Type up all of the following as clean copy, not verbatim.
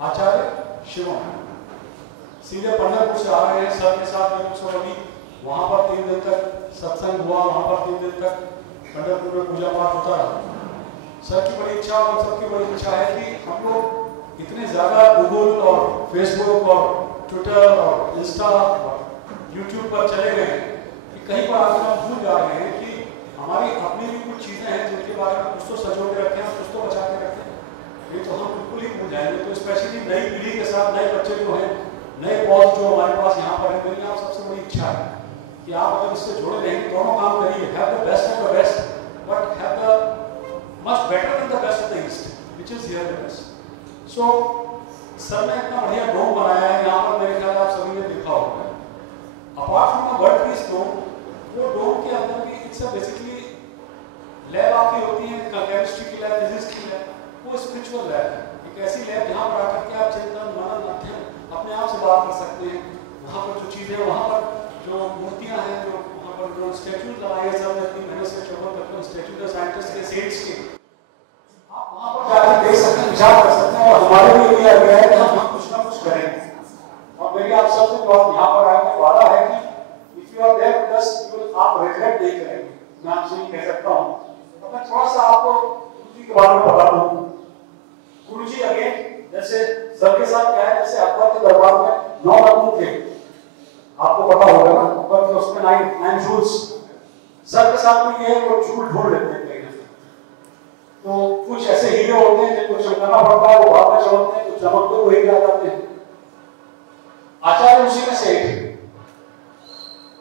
आचार्य शिवम सीधे पंढरपुर से आ रहे हैं सर के साथ अभी वहाँ पर 3 दिन तक सत्संग हुआ, वहाँ पर 3 दिन तक पंढरपुर में पूजा पाठ होता रहा। सर की बड़ी इच्छा और सबकी बड़ी इच्छा है कि हम लोग इतने ज़्यादा गूगल और फेसबुक और ट्विटर और इंस्टा और यूट्यूब पर चले गए हैं कि कहीं पर आकर हम भूल जा रहे हैं कि हमारी अपनी भी कुछ चीज़ें हैं जिनके बारे में कुछ तो सजो के रखें और कुछ तो बचा के रखें। ये तो हम बिल्कुल ही भूल जाएंगे। तो स्पेशली नई पीढ़ी के साथ नए बच्चे जो हैं, नए बॉस जो हमारे पास यहाँ पर है, मेरी यहाँ सबसे बड़ी इच्छा है कि आप अगर इससे जुड़े रहेंगे, दोनों काम करिए, have the best of the best but have the much better than the best of the east which is here the best. So sir ने इतना बढ़िया डोम बनाया है यहाँ पर, मेरे ख्याल आप सभी ने देखा होगा। Apart from the world peace dome, वो डोम के अंदर भी इट्स अ बेसिकली लैब आपकी होती है, केमिस्ट्री की लैब, फिजिक्स की लैब, वो स्पिरिचुअल लैब है। एक ऐसी लैब जहाँ पर आकर के आप चिंतन मनन अध्ययन अपने आप से बात कर सकते हैं। वहाँ पर जो चीज़ें, वहाँ पर जो मूर्तियाँ हैं, जो वहाँ पर जो स्टैचूज लगाए हैं, सब इतनी मेहनत से ट्रेवल करते हैं, स्टैचू है साइंटिस्ट के, सेंट्स के, आप वहाँ पर जाकर देख सकते हैं, विचार कर सकते हैं। और हमारे लिए ये आगे है कि हम कुछ ना कुछ करेंगे। और मेरी आप सबसे बात यहाँ पर आने वाला है कि if you are there with us, आप रिग्रेट नहीं करेंगे। मैं आपसे नहीं कह सकता हूँ। तो मैं थोड़ा सा आपको गुरुजी के बारे में बता दूँ। गुरुजी अगेन जैसे सर के साथ क्या है, जैसे अकबर के दरबार में 9 रत्न थे, आपको पता होगा ना, अकबर के उसमें 9 जूल्स। सर के साथ में ये है, वो जूल ढूंढ लेते हैं कहीं ना। तो कुछ ऐसे हीरे होते हैं जिनको चमकाना पड़ता है, वो बाद में चमकते हैं, कुछ चमकते हुए ही आ जाते हैं। आचार्य उसी में से एक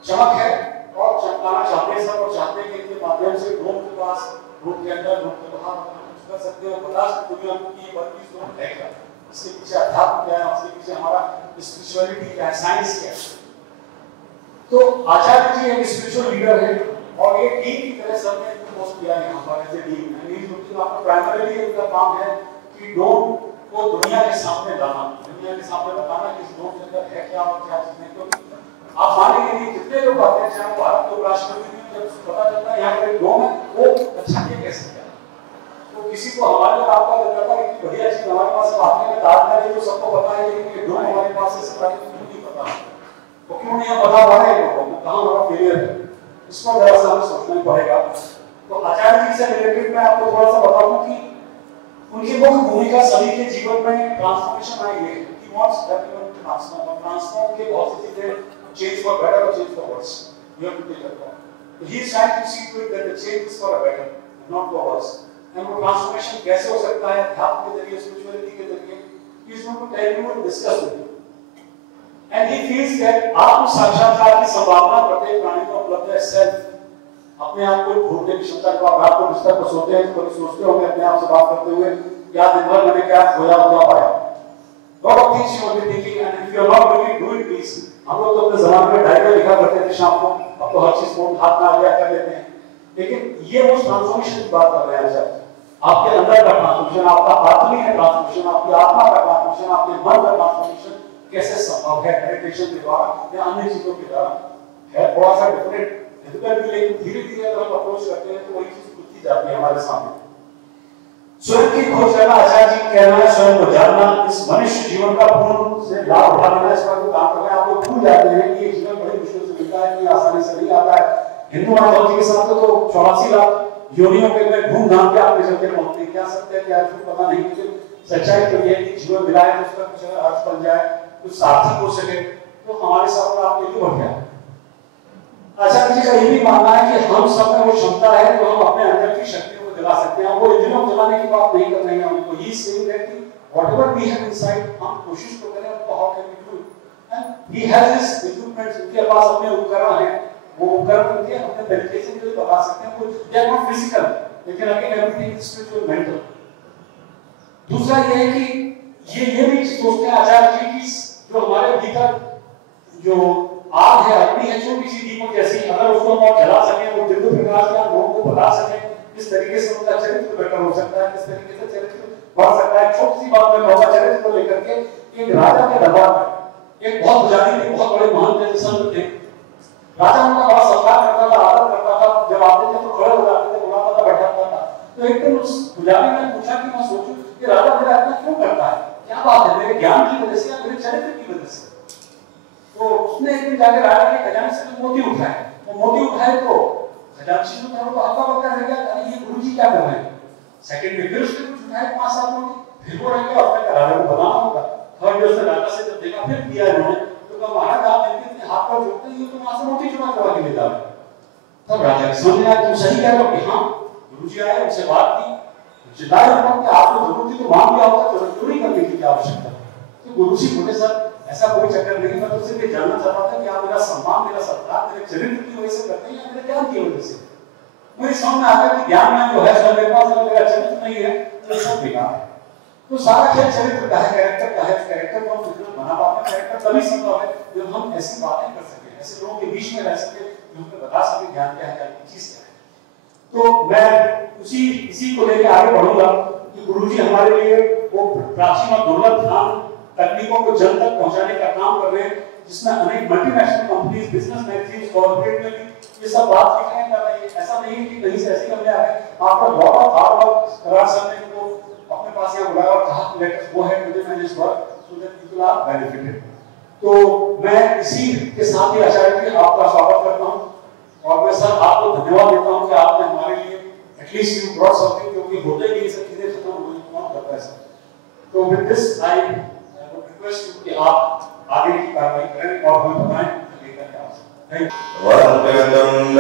चमक है और चमकाना चाहते हैं सब, और चाहते हैं कि इनके माध्यम से लोगों के पास, लोग के अंदर, लोग के बाहर कर सकते हो। बता सकते दुनिया की वर्ल्ड जो है क्या, इसके पीछे अध्यात्म क्या है, इसके पीछे हमारा स्पिरिचुअलिटी क्या है, साइंस क्या है। तो आचार्य जी एक स्पिरिचुअल लीडर है और एक टीम की तरह सबने पोस्ट किया है यहाँ पर एज ए टीम। एंड आपका प्राइमरीली इनका काम है कि डोम को दुनिया के सामने लाना, दुनिया के सामने बताना कि इस डोम के अंदर है क्या और क्या चीजें। क्योंकि आप मानेंगे नहीं, जितने लोग आते हैं, चाहे भारत के राष्ट्रपति भी, जब पता चलता है यहाँ पर एक डोम है, वो अच्छा ये कैसे क्या, तो किसी को हमारे और आपका लग जाता है कि बढ़िया चीज हमारे पास आपने में ताजमहल जो सबको पता है, लेकिन ये डोम हमारे पास है, सब नहीं पता। तो क्यों नहीं हम बता पा रहे हैं लोगों को, कहाँ हमारा फेलियर है, इसको जरा सा हमें सोचना ही पड़ेगा। तो आचार्य जी से रिलेटेड मैं आपको थोड़ा सा बताऊं कि उनकी मुख्य भूमिका सभी के जीवन में ट्रांसफॉर्मेशन आई है। He wants everyone to transform, और ट्रांसफॉर्म के बहुत सी चीजें, चेंज फॉर बेटर और change for worse, you have to take a call. तो he is trying to see to it that the change is for a better not for worse. And वो transformation कैसे हो सकता है, अध्यात्म के जरिए, स्पिरिचुअलिटी के जरिए, he is going to tell you and discuss with you. And he feels that आत्म साक्षात्कार की संभावना प्रत्येक प्राणी को उपलब्ध है। सेल्फ, अपने आप को ढूंढने की क्षमता। को आप रात को बिस्तर पर सोते हैं तो कभी सोचते होंगे अपने आप से बात करते हुए, क्या दिन भर मैंने क्या खोया और क्या पाया। Lot of things you will be thinking, and if you are not doing do it please. हम लोग तो अपने जमाने में डायरी में लिखा करते थे शाम को, अब तो हर चीज को हाथ में आ गया कर लेते हैं। लेकिन ये वो ट्रांसफॉर्मेशन की बात कर रहे हैं सर, आपके अंदर का ट्रांसफॉर्मेशन, आपका आत्मिक ट्रांसफॉर्मेशन, आपकी आत्मा का ट्रांसफॉर्मेशन, आपके मन का ट्रांसफॉर्मेशन कैसे संभव है, मेडिटेशन के द्वारा या अन्य चीजों के द्वारा है। थोड़ा सा डिफरेंट डिफिकल्ट भी, लेकिन धीरे धीरे अगर हम अप्रोच करते हैं तो वही चीज खुलती जाती है हमारे सामने। स्वयं की खोज करना, आचार्य जी कहना है, स्वयं को जानना, इस मनुष्य जीवन का पूर्ण से लाभ उठा लेना, इस पर काम कर रहे हैं। आप लोग भूल जाते हैं कि ये जीवन बड़ी मुश्किल से मिलता है, इतनी आसानी से नहीं आता है। हिंदू मानव के साथ तो 84 लाख योनियों पे में घूम घाम के आपने चलते पहुंचते, क्या सत्य है क्या झूठ पता नहीं, लेकिन सच्चाई तो ये है कि जीवन मिला है तो उसका कुछ अर्थ बन जाए, कुछ सार्थक हो सके, तो हमारे साथ आपके लिए बढ़ गया। आचार्य जी का ये भी मानना है कि हम सब में वो क्षमता है जो हम अपने अंदर की शक्ति को जगा सकते हैं। वो इंजनों को जलाने की बात नहीं कर रहे हैं हमको, ये सेइंग है कि व्हाटएवर वी हैव इनसाइड, हम कोशिश तो करें उसको how can we do it. And he has his equipments, उनके पास अपने उपकरण हैं, वो उपकरण उनके अपने तरीके से जो बता सकते हैं, वो दे आर नॉट फिजिकल, लेकिन again everything is spiritual, mental. दूसरा ये है कि ये भी सोचते हैं आचार्य जी की जो हमारे भीतर जो आग है, अग्नि है, छोटी सी दीपक जैसी, अगर उसको हम जला सकें, वो दिव्य प्रकाश या लोगों को बता सकें किस तरीके से उनका चरित्र बेटर हो सकता है, किस तरीके से चरित्र बढ़ सकता है। छोटी सी बात में बाबा चरित्र को लेकर के एक राजा के दरबार में एक बहुत पुजारी थे, बहुत बड़े महान थे, संत थे। राजा उनका बड़ा सत्कार करता था, आदर करता था, जब आते थे तो खड़े हो जाते थे, बुलाता था, बैठाता था। तो एक दिन उस पुजारी ने पूछा कि मैं सोचूं कि राजा मेरा इतना क्यों करता है, क्या बात है, मेरे ज्ञान की वजह से या मेरे चरित्र की वजह से। तो उसने एक दिन जाकर आया कि खजाने से मोती उठाए, वो मोती उठाए तो खजांची तो थोड़ा हल्का बक्का रह गया, अरे ये गुरुजी क्या कर रहे हैं। सेकंड में फिर उसने कुछ उठाए 5-7 मोती, फिर वो रह गया, अपने घराने को बनाना होगा। थर्ड डे उसने राजा से जब देखा फिर दिया इन्होंने, तो कहा महाराज आप इनके हाथ पर जोड़ते हैं, ये तो वहां से मोती चुरा करवा के ले जा रहे हैं। तब राजा के समझ आया तुम सही कह रहे हो कि हाँ गुरुजी आए, उनसे बात की, चिल्लाए कि आपको जरूरत थी तो मान लिया होता, जरूरत चोरी करने की क्या आवश्यकता। तो गुरुजी बोले सर ऐसा कोई चक्कर नहीं, मैं तो सिर्फ ये जानना चाहता था कि आप मेरा सम्मान, मेरा सत्कार मेरे चरित्र की वजह से करते हैं या मेरे ज्ञान की वजह से। मुझे समझ में आ गया कि ज्ञान में जो है सब मेरे पास, अगर मेरा चरित्र नहीं है तो सब बेकार है। तो सारा खेल चरित्र का है, कैरेक्टर का है। कैरेक्टर को हम जितना बना पाते हैं, कैरेक्टर तभी संभव है जब हम ऐसी बातें कर सके, ऐसे लोगों के बीच में रह सके जो हमें बता सके ज्ञान क्या है, क्या चीज क्या है। तो मैं इसी को लेकर आगे बढ़ूंगा कि गुरुजी हमारे लिए वो प्राचीन और दुर्लभ ध्यान तकनीकों को जन तक पहुंचाने का काम कर रहे हैं, जिसमें अनेक multinational companies, business magazines, corporate में भी ये सब बात लिख रहे हैं। ऐसा नहीं है कि कहीं से ऐसे हमने आए, आपका lot of hard work Karar sir ने को अपने पास यहाँ बुलाया और कहा let's go ahead with this work so that people are benefited. तो मैं इसी के साथ ही आचार्य जी आपका स्वागत करता हूँ और मैं सर आपको धन्यवाद देता हूँ कि आपने हमारे लिए एटलीस्ट यू ब्रॉट समथिंग, क्योंकि होते ही ये सब चीजें खत्म हो गई, कौन करता है सर। तो with this I request you कि आप आगे की कार्रवाई करें और हमें बताएं आगे का क्या है। Thank you. Vakratunda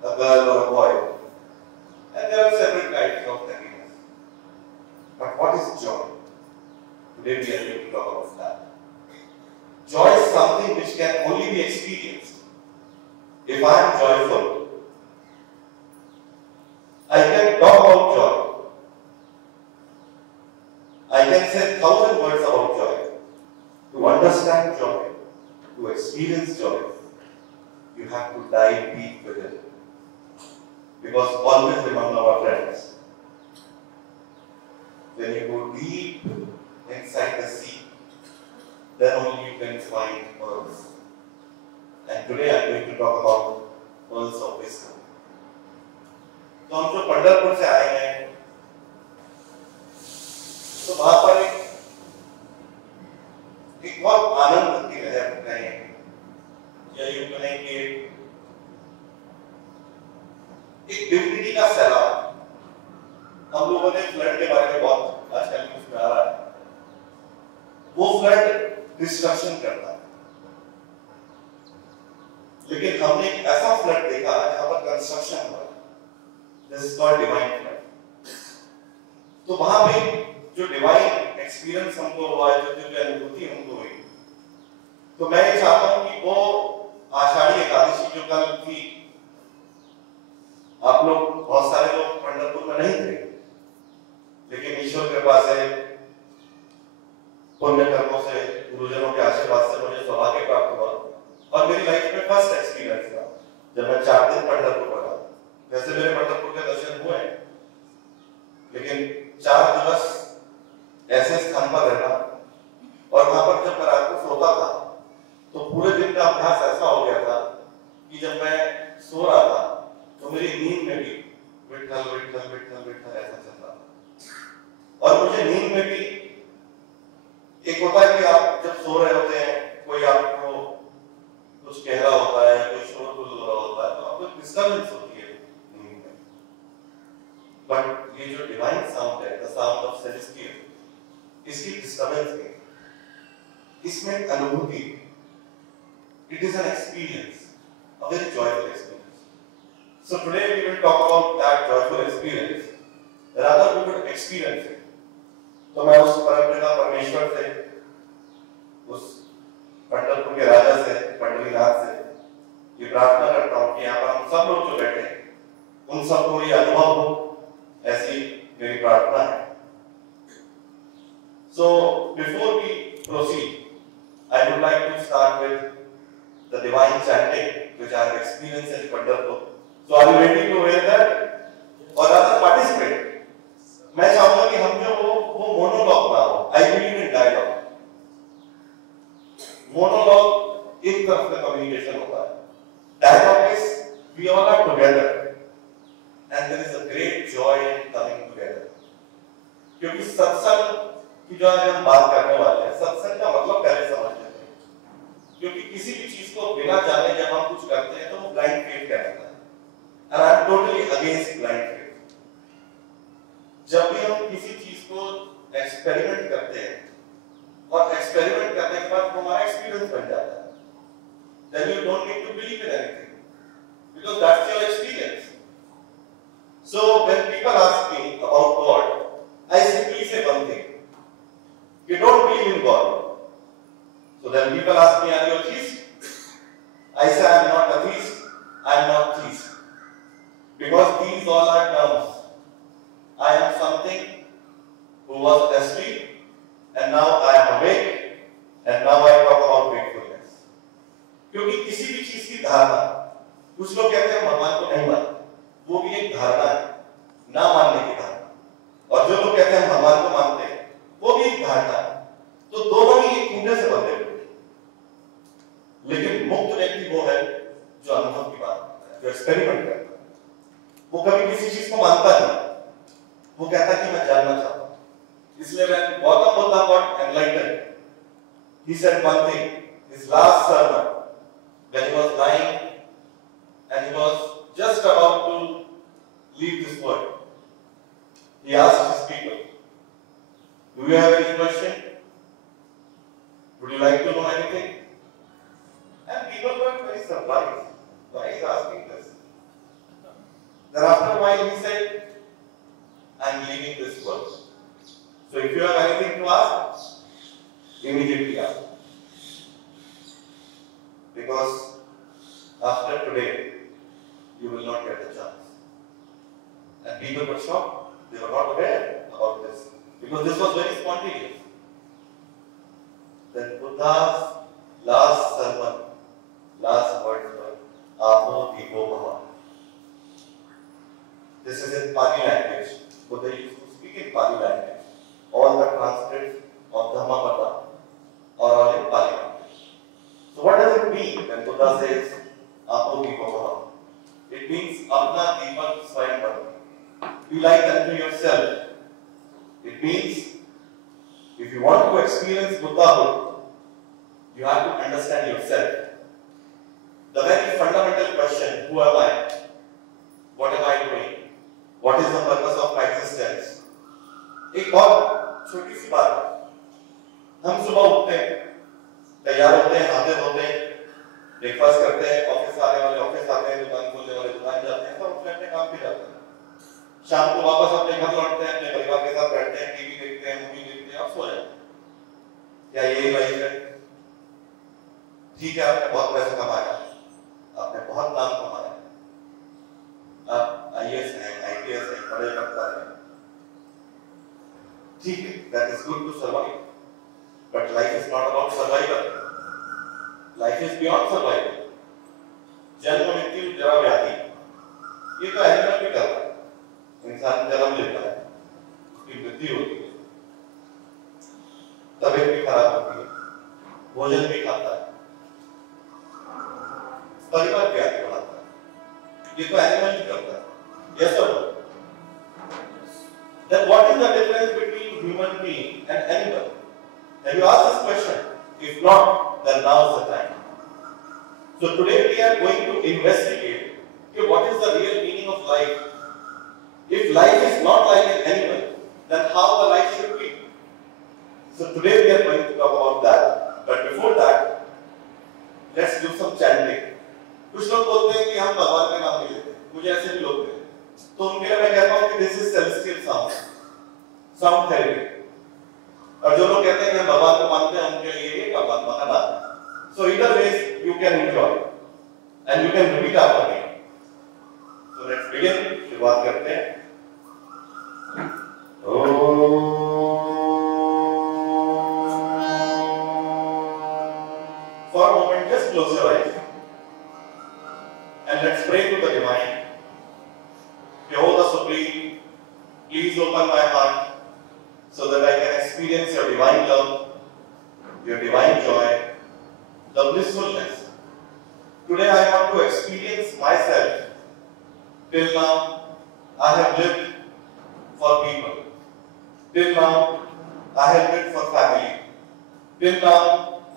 a girl or a boy, and there are several kinds of happiness. today we are going to talk about that. Joy is something which can only be experienced. If I am joyful, I can talk about joy. I can say 1,000 words about joy. To understand joy, to experience joy, you have to dive deep with it. Because always remember our friends, when you go deep inside the sea, then only you can find pearls. And today I am going to talk about pearls of wisdom. तो हम जो पंढरपुर से आए हैं, तो वहां पर एक बहुत आनंद की लहर कहें, या यूं कहें कि एक डिविनिटी का सैलाब। हम लोगों ने फ्लड के बारे में बहुत आजकल न्यूज़ में आ रहा है। वो फ्लड डिस्ट्रक्शन करता है, लेकिन हमने एक ऐसा फ्लड देखा जहां पर कंस्ट्रक्शन हुआ। This is called divine flood. तो वहां पे जो डिवाइन एक्सपीरियंस हमको हुआ, जो अनुभूति हमको हुई, तो मैं ये चाहता हूं कि वो आषाढ़ी एकादशी जो कल थी, आप लोग बहुत सारे लोग पंढरपुर में नहीं थे, लेकिन ईश्वर कृपा से, पुण्य कर्मों से, गुरुजनों के आशीर्वाद से मुझे सौभाग्य प्राप्त हुआ और मेरी लाइफ में फर्स्ट एक्सपीरियंस था जब मैं 4 दिन पंढरपुर में था। वैसे मेरे पंढरपुर के दर्शन हुए, लेकिन 4 दिवस ऐसे स्थान पर रहना और वहां पर जब मैं रात को सोता था तो पूरे दिन का अभ्यास ऐसा हो गया था कि जब मैं सो रहा था तो मेरी नींद में भी विठ्ठल विठ्ठल विठ्ठल विठ्ठल ऐसा चल रहा था। और मुझे नींद में भी एक होता है कि आप जब सो रहे होते हैं, कोई आपको कुछ कह रहा होता है, कोई शोर गुल हो रहा होता है, तो आपको डिस्टर्बेंस होती है नींद में। बट ये जो डिवाइन साउंड है, द साउंड ऑफ सेलेस्टियल, इसकी डिस्टर्बेंस नहीं, इसमें अनुभूति, it is an experience, a very joyful experience. So today we will talk about that joyful experience, rather we will experience it. तो मैं उस परमपिता परमेश्वर से, उस पंढरपुर के राजा से, पंडरीनाथ से ये प्रार्थना करता हूँ कि यहाँ पर हम सब लोग जो बैठे हैं, उन सबको ये अनुभव हो, ऐसी मेरी प्रार्थना है। So before we proceed, I would like to start with the divine chanting which I have experienced in Pandharpur. So are you ready to hear that? Or rather participate? मैं चाहूंगा कि हम जो वो मोनोलॉग ना हो, I believe in dialogue. Monologue एक तरफ का कम्युनिकेशन होता है, dialogue is we all are together and there is a great joy in coming together. क्योंकि सत्संग की जो आज हम बात करने वाले हैं, सत्संग का मतलब पहले समझ लेते हैं। क्योंकि किसी भी चीज को बिना जाने जब हम कुछ करते हैं तो वो ब्लाइंड फेथ कहलाता है, and I am totally against blind faith. जब भी हम किसी चीज को एक्सपेरिमेंट करते हैं और एक्सपेरिमेंट करने के बाद हमारा एक्सपीरियंस बन जाता है, then you don't need to believe in anything because that's your experience. So when people ask me about God, I simply say one thing: you don't believe in God. So then people ask me, are you atheist? I say I am not atheist, I am not theist, because these all are terms. I am something who was asleep and now I am awake and now I talk about wakefulness. क्योंकि किसी भी चीज की धारणा, कुछ लोग कहते हैं भगवान को नहीं मानते, वो भी एक धारणा है, ना मानने की धारणा, और जो लोग कहते हैं भगवान को मानते हैं, वो भी एक धारणा है। तो दोनों ही एक कुंडे से बंधे हुए, लेकिन मुक्त व्यक्ति वो है जो अनुभव की बात करता है, जो एक्सपेरिमेंट करता है। वो कभी किसी चीज को मानता नहीं, वो कहता है कि मैं जानना चाहता हूं। इसलिए मैं Gautam Buddha got enlightened. He said one thing, his last sermon, when he was lying and he was just about to leave this world, he asked his people, do you have any question? Would you like to know anything? And people were very surprised. Why is he asking this? Then after a while he said, I am leaving this world. So if you have anything to ask, immediately after. Because after today, you will not get the chance. And people were shocked. They were not aware about this. Because this was very spontaneous. Then Buddha's last sermon, last words were, Aho Divo Bhava. This is in Pali language. Buddha used to speak in Pali language. All the transcripts of Dhammapada are all in Pali language. So what does it mean when Buddha says, Aho Divo Bhava? It means, Apna Deepak Swayam Bhava. Be like unto yourself. It means, if you want to experience Buddhahood, you have to understand yourself. The very fundamental question, who am I? What am I doing? What is the purpose of my existence? एक बहुत छोटी सी बात है। हम सुबह उठते हैं, तैयार होते हैं, नहाते धोते हैं, ब्रेकफास्ट करते हैं, ऑफिस आने वाले ऑफिस आते हैं, दुकान खोलने वाले दुकान जाते हैं, सब अपने अपने काम पे जाते हैं। शाम को वापस अपने घर लौटते हैं, अपने परिवार के साथ बैठते हैं, टीवी देखते हैं, मूवी देखते हैं, अब सो जाते हैं। क्या यही लाइफ है? ठीक है, आपने बहुत पैसा कमाया, आपने बहुत नाम कमाया, आप आईएएस हैं, आईपीएस हैं, बड़े अफसर हैं, ठीक है, that is good to survive, but life is not about survival. Life is beyond survival. जन्म मृत्यु जरा व्याधि, ये तो एनिमल भी कर रहा है। इंसान जन्म लेता है, उसकी मृत्यु होती है, तबीयत भी खराब होती है, भोजन भी खाता है, परिवार भी आगे बढ़ाता है, ये तो एनिमल ही करता है। Yes or no? Then what is the difference between human being and animal? Have you asked this question? If not, then now is the time. So today we are going to investigate what is the real meaning of life. If life is not like an animal, then how the life should be? So today we are going to talk about that. But before that, let's do some chanting. कुछ लोग बोलते हैं कि हम भगवान का नाम नहीं लेते, मुझे ऐसे भी लोग हैं, तो उनके लिए मैं कहता हूँ कि this is celestial sound, sound therapy. और जो लोग कहते हैं कि हम भगवान को मानते हैं, उनके लिए ये परमात्मा का नाम है. So either ways you can enjoy and you can repeat after me. So let's begin. शुरुआत करते हैं. For a moment, just close your eyes and let's pray to the Divine. Jehovah the Supreme, please open my heart so that I can experience your divine love, your divine joy, the blissfulness. Today I want to experience myself. Till now, I have lived for people. Till now, I have lived for family. Till now,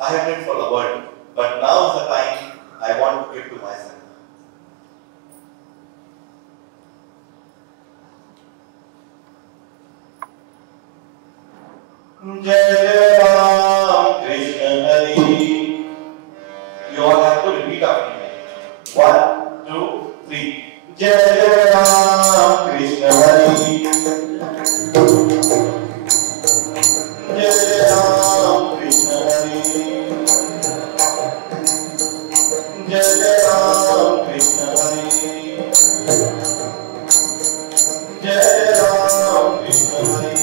I have lived for the world. But now is the time I want to give to myself. Jai Ram Krishna Hari. You all have to repeat after me. 1, 2, 3. Jai Ram Krishna Hari. Jai Ram Krishna Hari. Jai Ram Krishna Hari. Jai Ram Krishna Hari.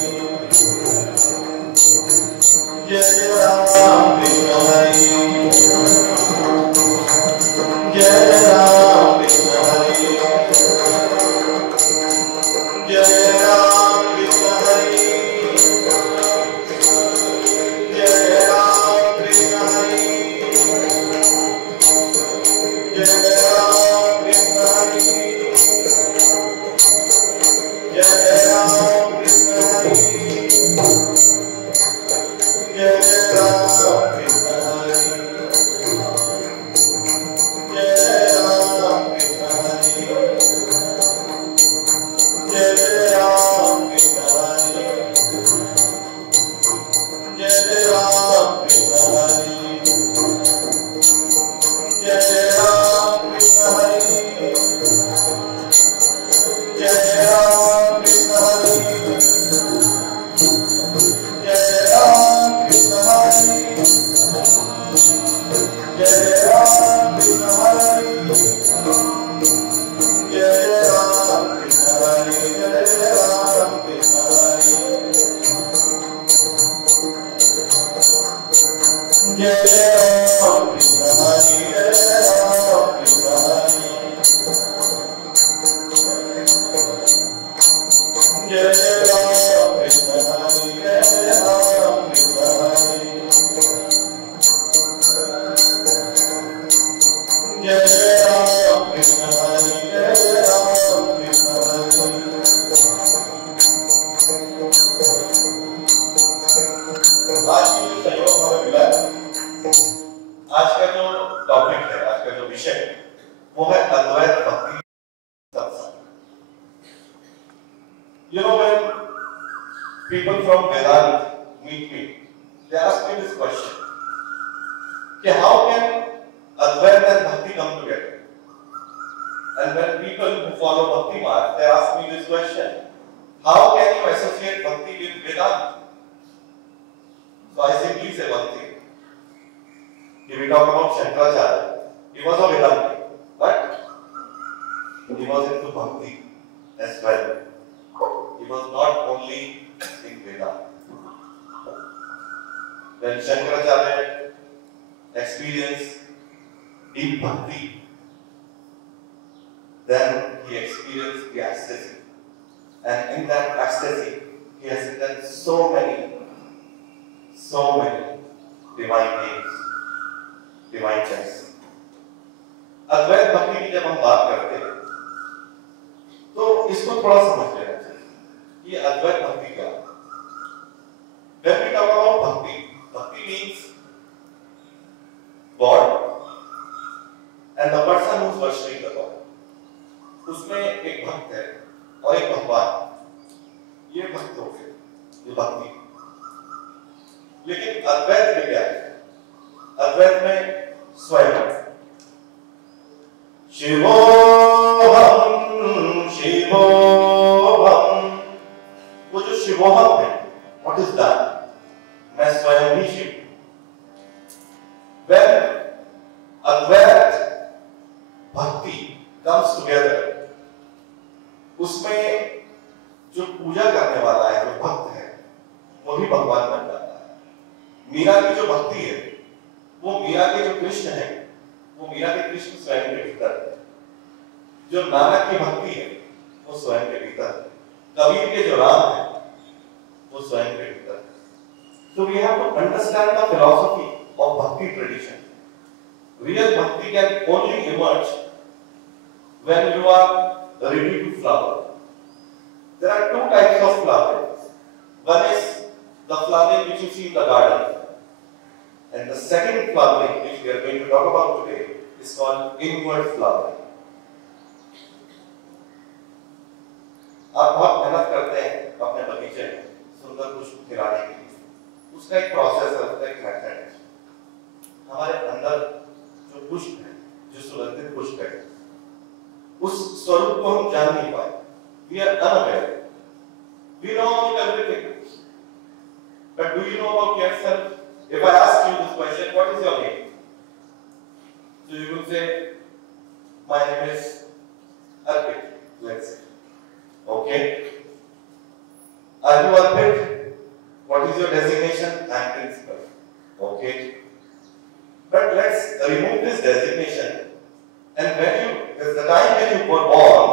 जय राम कृष्ण हरि जय राम कृष्ण हरि जय राम कृष्ण हरि जय राम कृष्ण हरि जय राम कृष्ण हरि जय राम कृष्ण हरि। आज की जो सहयोग हमें मिला है, आज का जो टॉपिक है, आज का जो विषय है, वो है अद्वैत भक्ति सत्संग। You know, when people from Vedanta meet me, they ask me this question: कि how can Advaita and Bhakti come together? And when people who follow Bhakti Marg, they ask me this question: how can you associate Bhakti with Vedanta? So I simply say one thing: if we talk about Shankaracharya, he was a Vedanti, but he was into Bhakti as well. He was not only in Vedanta. When Shankaracharya experienced deep Bhakti, then he experienced the ecstasy. And in that ecstasy, he has written so many divine names, divine texts. अद्वैत भक्ति की जब हम बात करते हैं, तो इसको थोड़ा समझ लेना चाहिए कि अद्वैत भक्ति क्या है। When we talk about bhakti, bhakti means God and the person who is worshiping the God. उसमें एक भक्त है और एक भगवान, ये भक्त हो गए, ये भक्ति। लेकिन अद्वैत में क्या है? अद्वैत में स्वयं शिवोहम शिवोहम, वो जो शिवोहम है, what is that? मैं स्वयं ही Shiv. When Advait Bhakti comes together, उसमें जो पूजा करने वाला है, जो भक्त है, वो भी भगवान बन जाता है। मीरा की जो भक्ति है, वो मीरा के जो कृष्ण है, वो मीरा के कृष्ण स्वयं के भीतर है। जो नानक की भक्ति है, वो स्वयं के भीतर है। कबीर के जो राम है, वो स्वयं के भीतर है। So we have to understand the philosophy of Bhakti tradition. Real Bhakti can only emerge when you are ready to flower. There are two types of flowering. One is the flowering which you see in the garden, and the second flowering which we are going to talk about today is called inward flowering. आप बहुत मेहनत करते हैं अपने बगीचे में सुंदर पुष्प खिलाने के लिए, उसका एक प्रोसेस है, उसका एक मेथड है। हमारे अंदर जो पुष्प है, जो सुगंधित पुष्प है, उस स्वरूप को हम जान नहीं पाए। We are unaware. We know about everything, but do you know about yourself? If I ask you this question, what is your name? So you will say, my name is Arpit, let's say. Okay. Are you Arpit? What is your designation? I am principal. Okay. But let's remove this designation. And when you, at the time when you were born,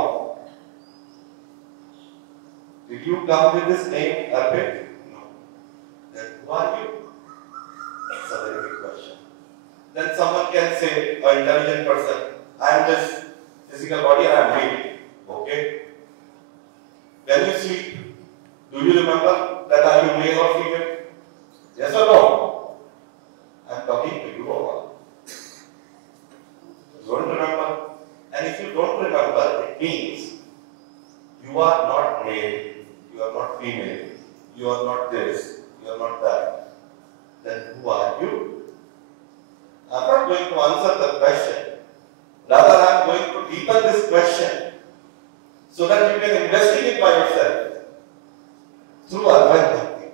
did you come with this name Arpit? No. Then who are you? That's a very big question. Then someone can say, an intelligent person, I am just physical body and I am dreaming. Okay. When you sleep, do you remember that are you male or female? Yes or no? I am talking to you all. You don't remember? And if you don't remember, it means you are not male, you are not female, you are not this, you are not that. Then who are you? I am not going to answer the question. Rather, I am going to deepen this question so that you can investigate by yourself through Advait Bhakti.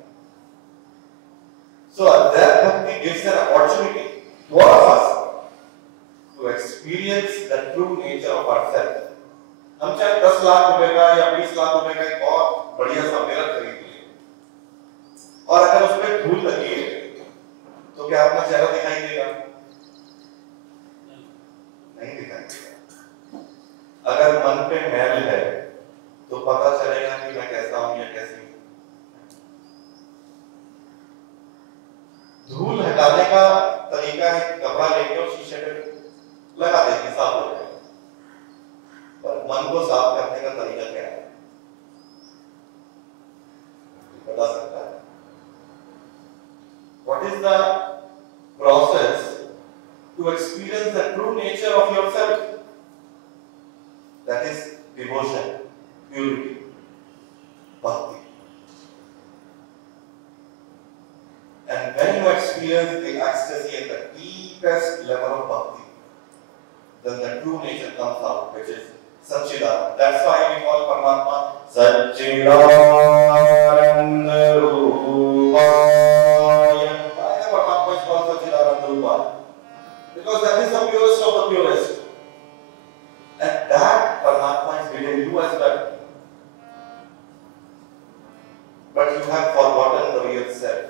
So Advait Bhakti gives an opportunity to all of us to experience the true nature of ourselves. हम चाहे 10 लाख रुपए का या 20 लाख रुपए का एक बहुत बढ़िया सा मिरर खरीद लिए, और अगर उसमें धूल लगी है तो क्या अपना चेहरा दिखाई धूल हटाने का तरीका है कपड़ा लेके और शीशे पे लगा देंगे, साफ हो जाएगा। पर मन को साफ करने का तरीका क्या है, बता सकता है? What is the process to experience the true nature of yourself? That is devotion, purity, bhakti. And when you experience the ecstasy at the deepest level of bhakti, then the true nature comes out, which is Satchidananda. That's why we call Paramatma Satchidananda Rupaya. Why Paramatma is called Satchidananda Rupaya? Because that is the purest of the purest. And that Paramatma is within you as well. But you have forgotten the real self.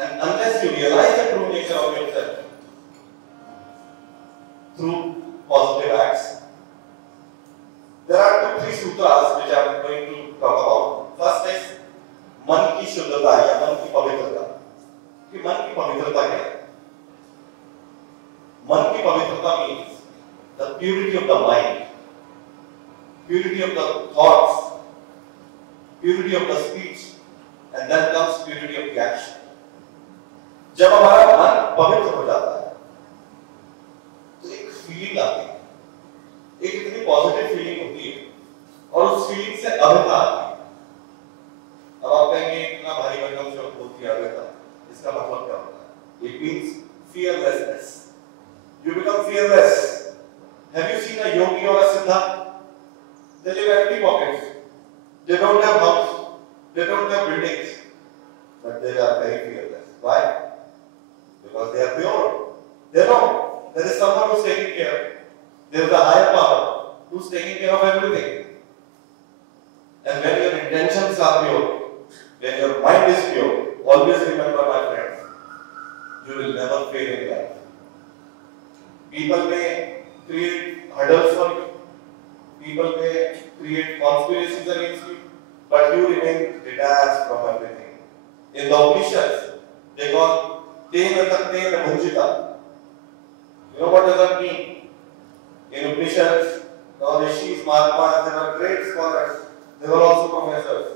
And unless you realize the true nature of yourself through positive acts, there are 2-3 sutras which I am going to talk about. First is मन की शुद्धता या मन की पवित्रता. कि मन की पवित्रता क्या है? मन की पवित्रता means the purity of the mind, purity of the thoughts, purity of the speech, and then comes purity of the action. जब हमारा मन पवित्र हो जाता है तो एक फीलिंग आती है, एक इतनी पॉजिटिव फीलिंग होती है और उस फीलिंग से अभयता आती है. अब आप कहेंगे इतना भारी भरकम शब्द होती है अभयता, इसका मतलब क्या होता है? It means fearlessness. You become fearless. Have you seen a yogi or a siddha? They live empty pockets. They don't have house. They don't have buildings. But they are very fearless. Why? Because they are pure. They know there is someone who is taking care. There is a higher power who is taking care of everything. And when your intentions are pure, when your mind is pure, always remember, my friends, you will never fail in life. People may create hurdles for you. People may create conspiracies against you, but you remain detached from everything. In the Upanishads, they call Tena Taktena Bhunjita. You know what does that mean? In Upanishads, the Rishis, Mahatmas, they were great scholars. They were also professors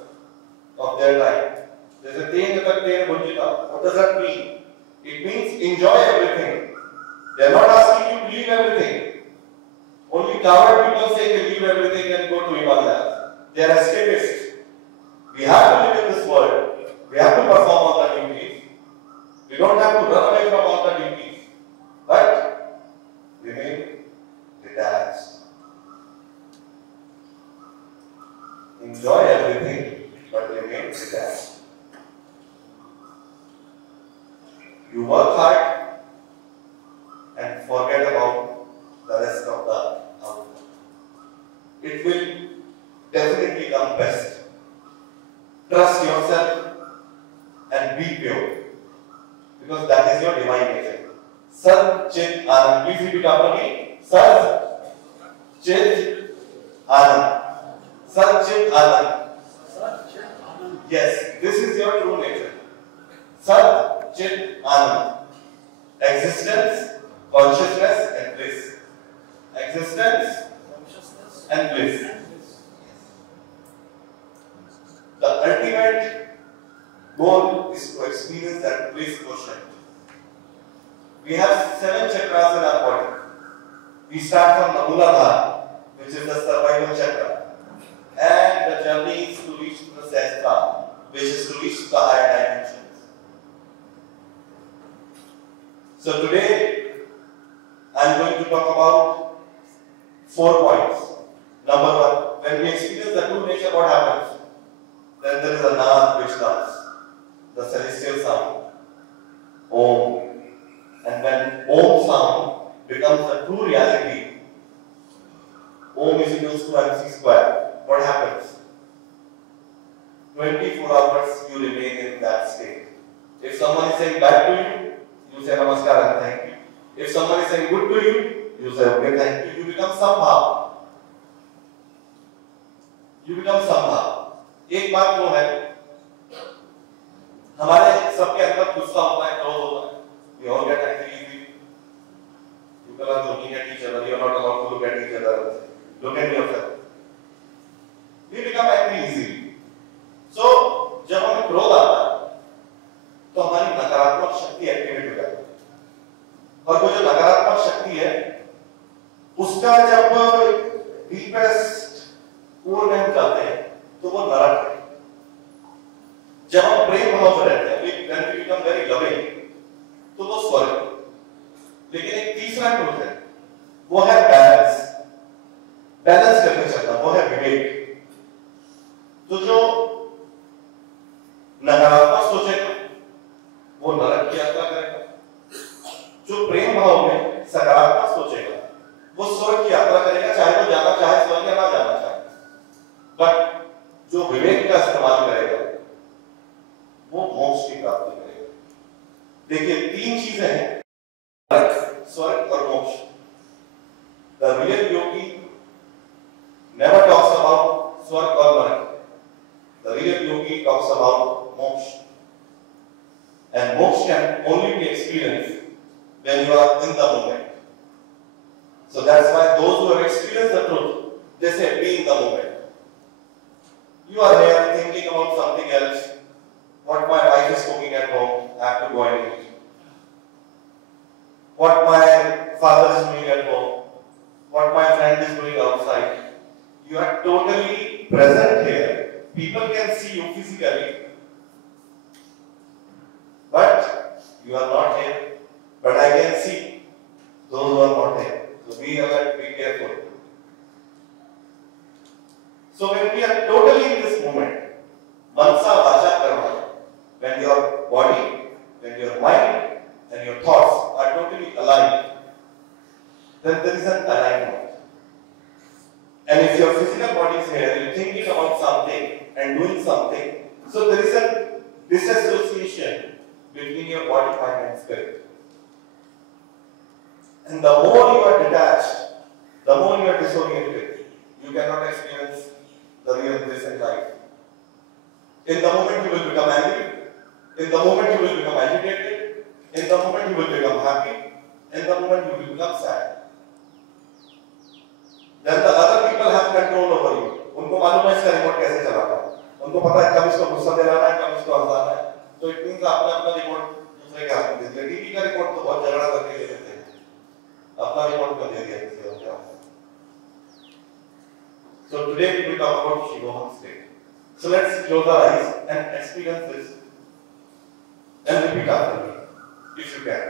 of their time. They say Tena Taktena Bhunjita. What does that mean? It means enjoy everything. They are not asking you to leave everything. Only coward people say they leave everything and go to Himalayas. They are escapists. We have to live in this world. We have to perform all the duties. We don't have to run away from all the duties. But remain detached. Enjoy everything, but remain detached. You work hard and forget about the rest of the outcome. It will definitely come best. Trust yourself and be pure, because that is your divine nature. Sat Chit Anand. Please repeat after me. Sat Chit Anand. Sat Chit Anand. Yes, this is your true nature. Sat Chit Anand. Existence, consciousness, and bliss. Existence and bliss. The ultimate goal is to experience that bliss quotient. We have 7 chakras in our body. We start from the Muladhara, which is the survival chakra, and the journey is to reach to the Sahasrara, which is to reach the higher dimensions. So today I am going to talk about 4 points. Number 1, when we experience the true nature, what happens? Then there is a Naad which comes, the celestial sound, Om. And when Om sound becomes a true reality, Om is equals to MC square, what happens? 24 hours you remain in that state. If someone is saying bad to you, you say Namaskar and thank you. If someone is saying good to you, you say okay, thank you. You become somehow. You become somehow. एक बात वो है, हमारे सबके अंदर जब गुस्सा होता है, क्रोध होता है, we all get angry easily. People are looking at each other. You are not allowed to look at each other. Look at yourself. We become angry easily. So जब हमें क्रोध आता है तो हमारी नकारात्मक शक्ति एक्टिवेट हो जाती है, और वो जो नकारात्मक शक्ति है उसका जब डीपेस्ट कोर में हम जाते हैं तो वो नरक है। जब हम प्रेम भाव में रहते हैं, when we become very loving, तो वो स्वर्ग है। लेकिन एक तीसरा ट्रूथ है, वो है बैलेंस। बैलेंस करके चलना, वो है विवेक। तो जो नकारात्मक सोचेगा वो नरक की यात्रा करेगा, जो प्रेम भाव में सकारात्मक सोचेगा वो स्वर्ग की यात्रा करेगा, चाहे वो जाना चाहे स्वर्ग या ना जाना चाहे। बट जो विवेक का इस्तेमाल करेगा वो मोक्ष की प्राप्ति करेगा। देखिए, तीन चीजें हैं, नरक, स्वर्ग और मोक्ष। The real Yogi never talks about स्वर्ग और नरक। The real yogi talks about moksha, and moksha can only be experienced when you are in the moment. So that's why those who have experienced the truth, they say, be in the moment. You are here thinking about something else. What my wife is cooking at home, I have to go and eat. What my father is doing at home, what my friend is doing outside. You are totally present here. People can see you physically, but you are not here. But I can see those who are not here. So be alert, be careful. So when we are totally in this moment, mansa vacha karma, when your body, when your mind and your thoughts are totally aligned, then there is an alignment. And if your physical body is here, you're thinking about something and doing something, so there is a disassociation between your body, mind and spirit. And the more you are detached, the more you are disoriented, you cannot experience the real bliss in life. In the moment you will become angry, in the moment you will become agitated, in the moment you will become happy, in the moment you will become sad. Then the other people have control over you. उनको मालूम है इसका remote कैसे चलाना है, उनको पता है कब इसको गुस्सा दिलाना है, कब इसको हंसाना है। तो इट मींस आपने अपना रिमोट दूसरे के हाथ में दे दिया। टीवी का रिमोट तो बहुत झगड़ा करके ले लेते हैं, अपना रिमोट को दे दिया किसी और के हाथ में। So today we will talk about Shivoham state. So let's close our eyes and experience this and repeat after me, if you can.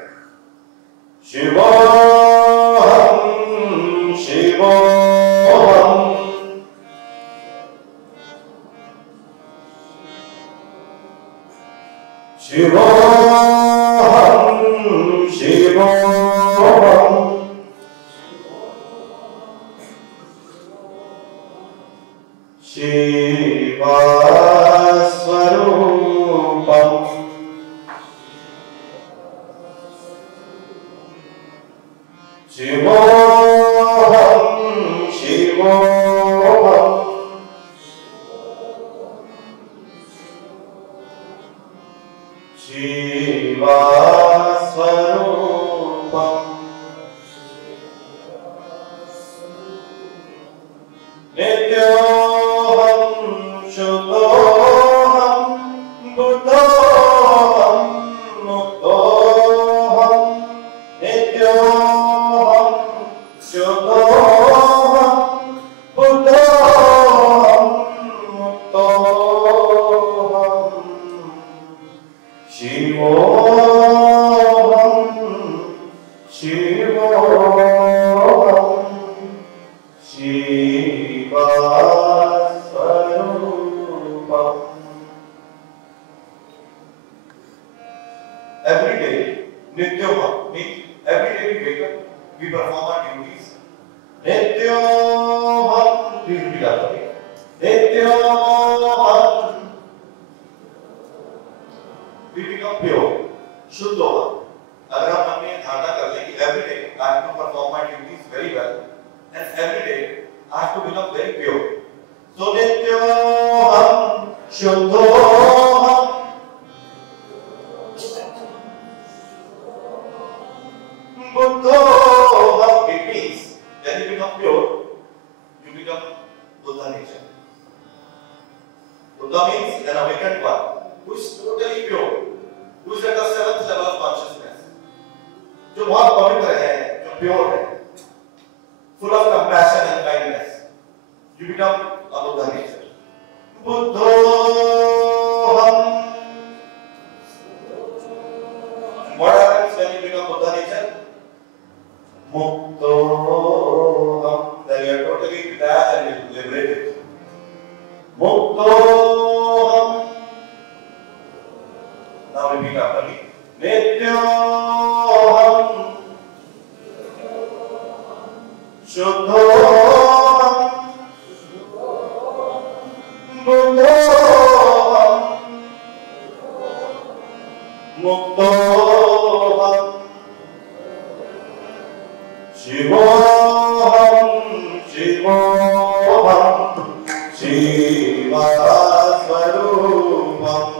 Shivoham, Shivoham. Shivoham, Shivoham. Shiva Swarupam. Shivoham, Shivoham. Shiva Swarupam. Nityoham, Shuddhoham, Buddhoham, Muktoham. Nityoham, Shuddhoham, Buddhoham, Muktoham. Shivoham, Shivoham, Shiva Swarupam. Every day, Nityoham means every day we wake up, we perform our duties. Nityoham, please repeat after me. Nityoham. We become pure, Shuddhoham. अगर हम अपने धारणा कर लें कि every day I have to perform my duties very well, and every day I have to become very pure. So Nityoham, Shuddhoham. who is totally pure, who is at the 7th level of consciousness, जो बहुत पवित्र है, जो pure है, full of compassion and kindness, you become a Buddha nature. Buddhoham. What happens when you become Buddha nature? Muktoham. Then you are totally detached and liberated. Muktoham. Now repeat after me. Nityoham. Shuddhoham. Buddhoham. Muktoham. Shivoham. Shivoham. Shivasvarupam.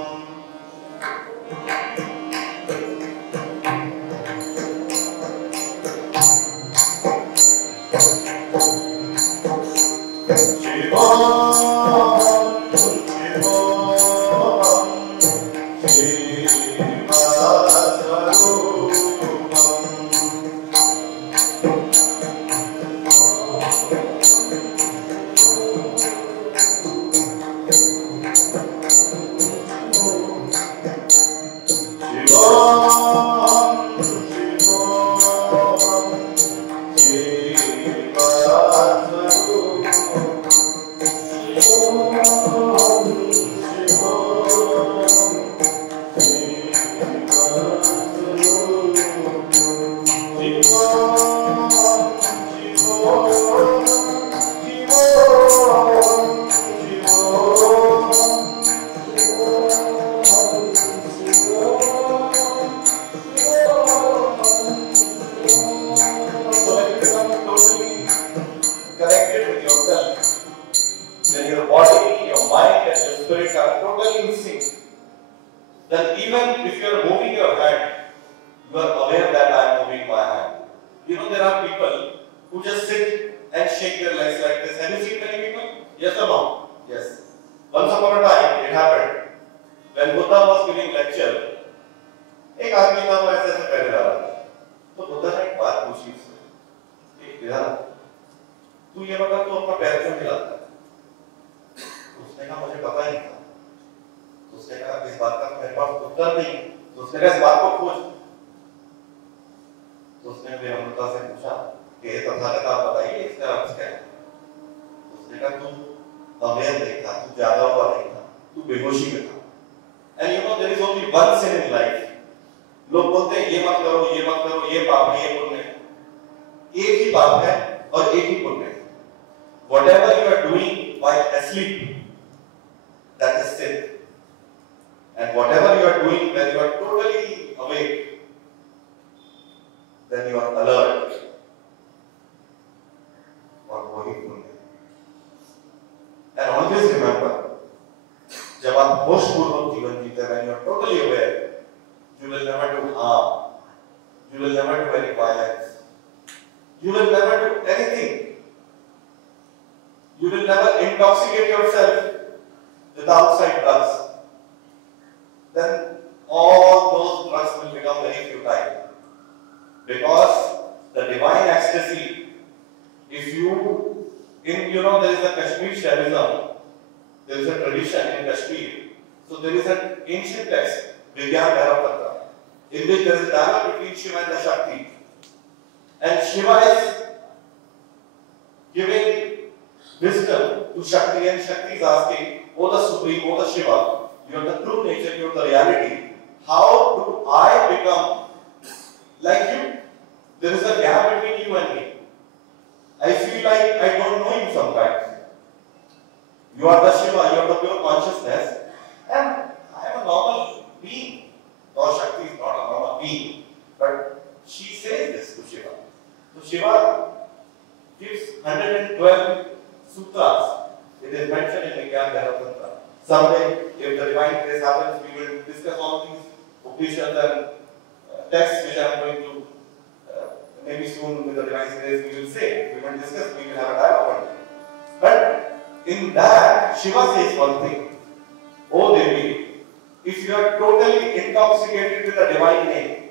if you are totally intoxicated with the divine name,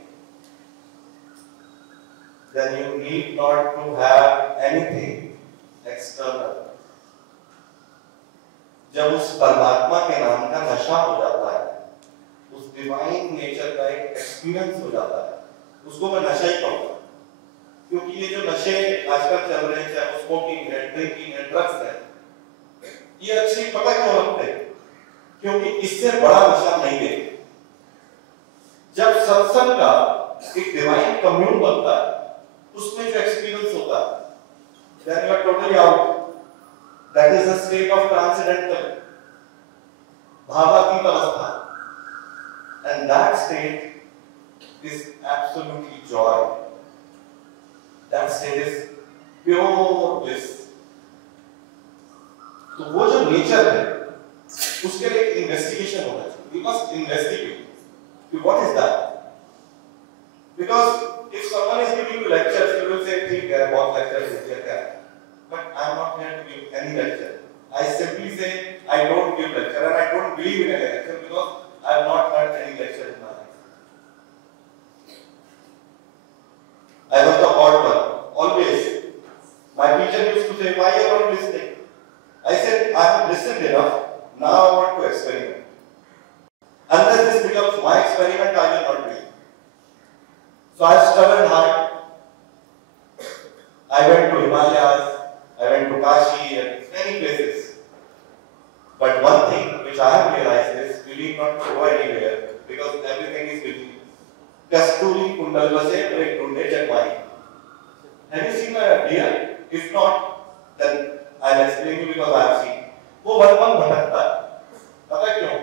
then you need not to have anything external. जब उस परमात्मा के नाम का नशा हो जाता है, उस डिवाइन नेचर का एक एक्सपीरियंस हो जाता है, उसको मैं नशा ही कहूँगा। क्योंकि ये जो नशे आजकल चल रहे हैं, चाहे स्मोकिंग है, ड्रिंकिंग है, ड्रग्स है, ये अच्छी पता क्यों लगते हैं? क्योंकि इससे बड़ा नशा नहीं है। जब सत्संग का एक डिवाइन कम्यून बनता है, उसमें जो एक्सपीरियंस होता है, then you are totally out. That is a state of transcendental, भावातीत अवस्था, and that state is absolutely joy. That state is pure bliss. तो वो जो नेचर है, उसके लिए इन्वेस्टिगेशन होना चाहिए. We must investigate. What is that? Because if someone is giving you lectures, you will say, "ठीक है, बहुत lectures देते हैं क्या?" But I am not here to give any lecture. I simply say I don't give lecture, and I don't believe in any lecture because I have not heard any lecture in my life. I was the odd one. Always, my teacher used to say, "Why you are not listening?" I said, "I have listened enough. Now I want to experiment. Unless this becomes my experiment, I will not do it." So I studied hard. I went to Himalayas, I went to Kashi and many places. But one thing which I have realized is you need not to go anywhere because everything is within. Kasturi kundal vase break tunde jagmai. Have you seen a deer? If not, then I'll explain you because I have seen. वो one भटकता है. पता है क्यों?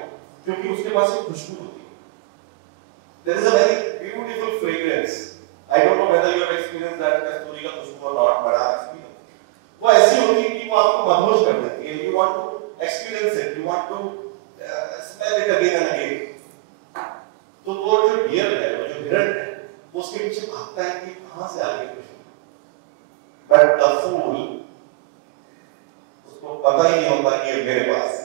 क्योंकि उसके पास एक खुशबू होती है. There is a very beautiful fragrance. I don't know whether you have experienced that कस्तूरी का खुशबू or not, but I have experienced. वो ऐसी होती है कि वो आपको मदहोश कर देती है. You want to experience it. You want to smell it again and again. तो वो जो डियर है, वो जो हिरण है, वो उसके पीछे भागता है कि कहाँ से आ गई खुशबू. But the fool, उसको पता ही नहीं होता कि ये मेरे पास.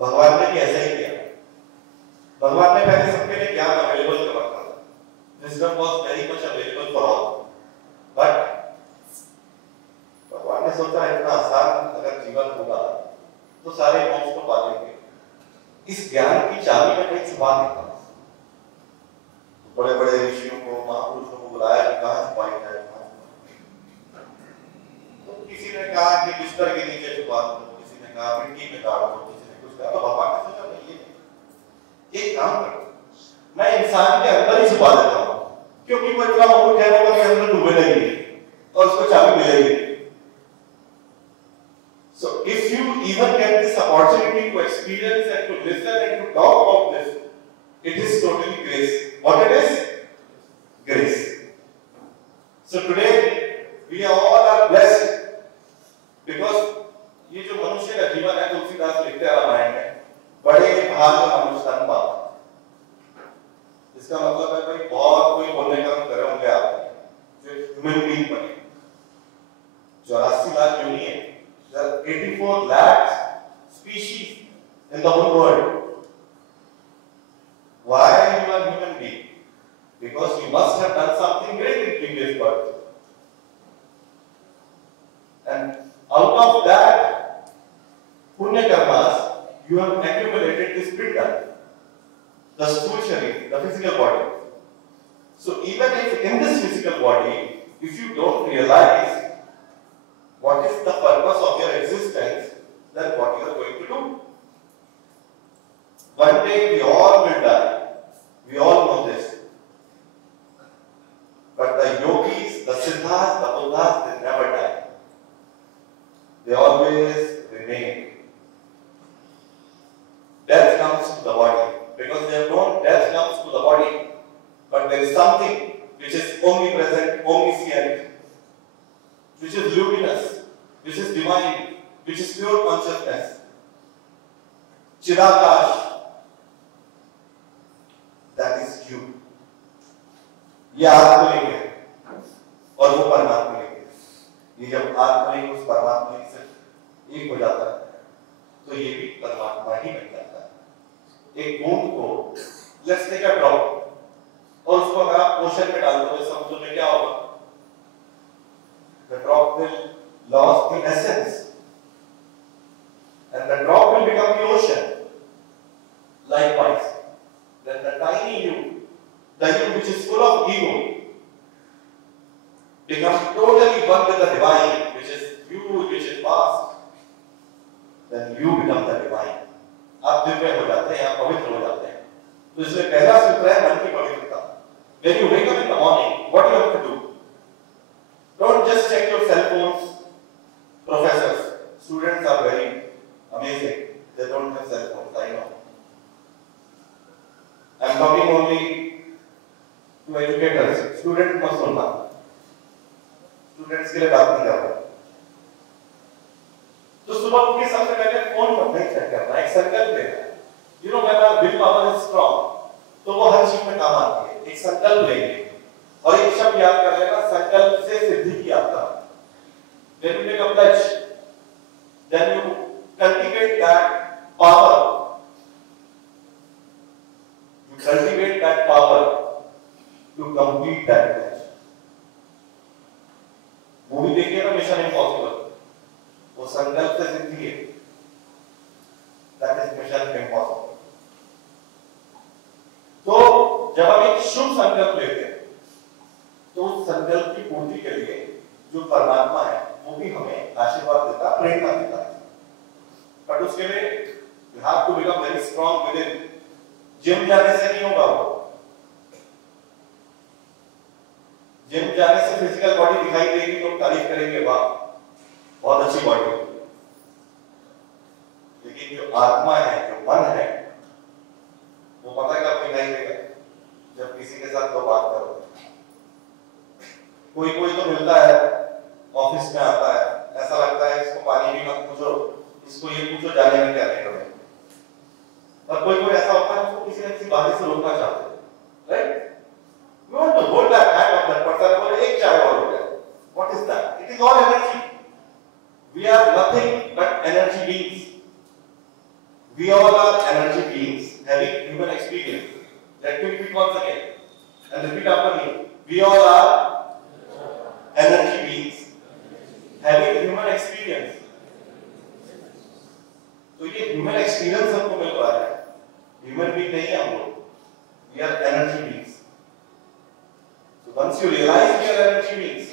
भगवान ने भी ऐसा ही किया. भगवान ने पहले सबके लिए ज्ञान अवेलेबल कर रखा था. Wisdom was very much available for all. But भगवान ने सोचा इतना आसान अगर जीवन होगा तो सारे मोक्ष को पा लेंगे. इस ज्ञान की चाबी में कहीं छुपा देता. बड़े बड़े ऋषियों को, महापुरुषों को बुलाया कि कहाँ छुपाई जाए. तो किसी ने कहा कि बिस्तर के नीचे छुपा दो, किसी ने कहा मिट्टी में गाड़ दो, किसी ने कुछ कहा. तो भगवान ने सोचा नहीं, एक काम करो, मैं इंसान के अंदर ही छुपा देता हूँ, क्योंकि वो इतना मूर्ख है, वो मेरे अंदर डूबे लगेगी और उसको चाबी मिलेगी. So if you even get this opportunity to experience and to listen and to talk about this, it is totally grace. What it is? Grace. So today we all are blessed because ये जो मनुष्य का जीवन है, तुलसीदास लिखते हैं रामायण में, बड़े भाग मनुष्य तन पाता. इसका मतलब है भाई बहुत कोई बोलने का करे होंगे आप जो ह्यूमन बीइंग बने. 84 लाख योनि है. There are 84 lakh species in the whole world. Why you are human being? Because you must have done something great in previous birth. And out of that punya karmas, you have accumulated this pinda, the stool sharir, the physical body. So even if in this physical body, if you don't realize what is the purpose of your existence, then what you are going to do? One day we all will die. We all know this. But the yogis, the siddhas, the buddhas, they never die. They always remain. Death comes to the body. Because they have known death comes to the body. But there is something which is omnipresent, omniscient, which is luminous, which is divine, which is pure consciousness. Chirakash, that is you. ये आत्मलिंग है और वो परमात्मा लिंग है. ये जब आत्मलिंग उस परमात्मा लिंग से एक हो जाता है, तो ये भी परमात्मा ही बन जाता है। एक बूंद को लेट्स टेक अ ड्रॉप और उसको अगर आप ओशन में डाल दो तो समुद्र में क्या होगा? The drop will lose the essence and the drop will become the ocean. Likewise, then the tiny you, the you which is full of ego, becomes totally one with the divine, which is huge, which is vast. Then you become the divine. आप दिव्य हो जाते हैं, आप पवित्र हो जाते हैं। तो इसलिए पहला सूत्र है मन की पवित्रता। When you wake up in the morning, what you have to do? Don't just check your cell phones. Professors, students are very amazing. They don't have cell phones, I know. I'm talking only to educators. Students मत सुनना। Students के लिए बात नहीं कर रहा। तो सुबह उठ के सबसे पहले फोन पर नहीं चेक करना, एक संकल्प लेना। You know when our willpower is strong, तो वो हर चीज में काम आती है। एक संकल्प लेंगे और एक शब्द याद कर लेना, संकल्प से सिद्धि की यात्रा। When you take a pledge, then you cultivate that power. You cultivate that power to complete that pledge. Movie देखिए ना मिशन इम्पॉसिबल, वो संकल्प से सिद्धि है। That is mission impossible. तो जब हम एक शुभ संकल्प लेते हैं तो उस संकल्प की पूर्ति के लिए जो परमात्मा है वो भी हमें आशीर्वाद देता, प्रेरणा देता है। बट उसके लिए you have to become very strong within. Gym जाने से नहीं होगा वो। जिम जाने से फिजिकल बॉडी दिखाई देगी, लोग तारीफ करेंगे, वाह बहुत अच्छी बॉडी। लेकिन जो आत्मा है, जो मन है, वो पता है कब दिखाई देगा? जब किसी के साथ दो बात करो। कोई कोई तो मिलता है, ऑफिस में आता है, ऐसा लगता है इसको पानी भी मत पूछो, इसको ये पूछो जाने में क्या लेकर है। और कोई कोई ऐसा होता है उसको किसी न किसी बात से रोकना चाहते हैं, right? We want to hold that hand of that person और एक चाय और हो जाए। What is that? It is all energy. We are nothing but energy beings. We all are energy beings having human experience. Let me repeat once again and repeat after me. We all are energy beings having human experience. तो ये human experience हमको मिल रहा है। Human being नहीं है हम लोग। We are energy beings. So once you realize you are energy beings,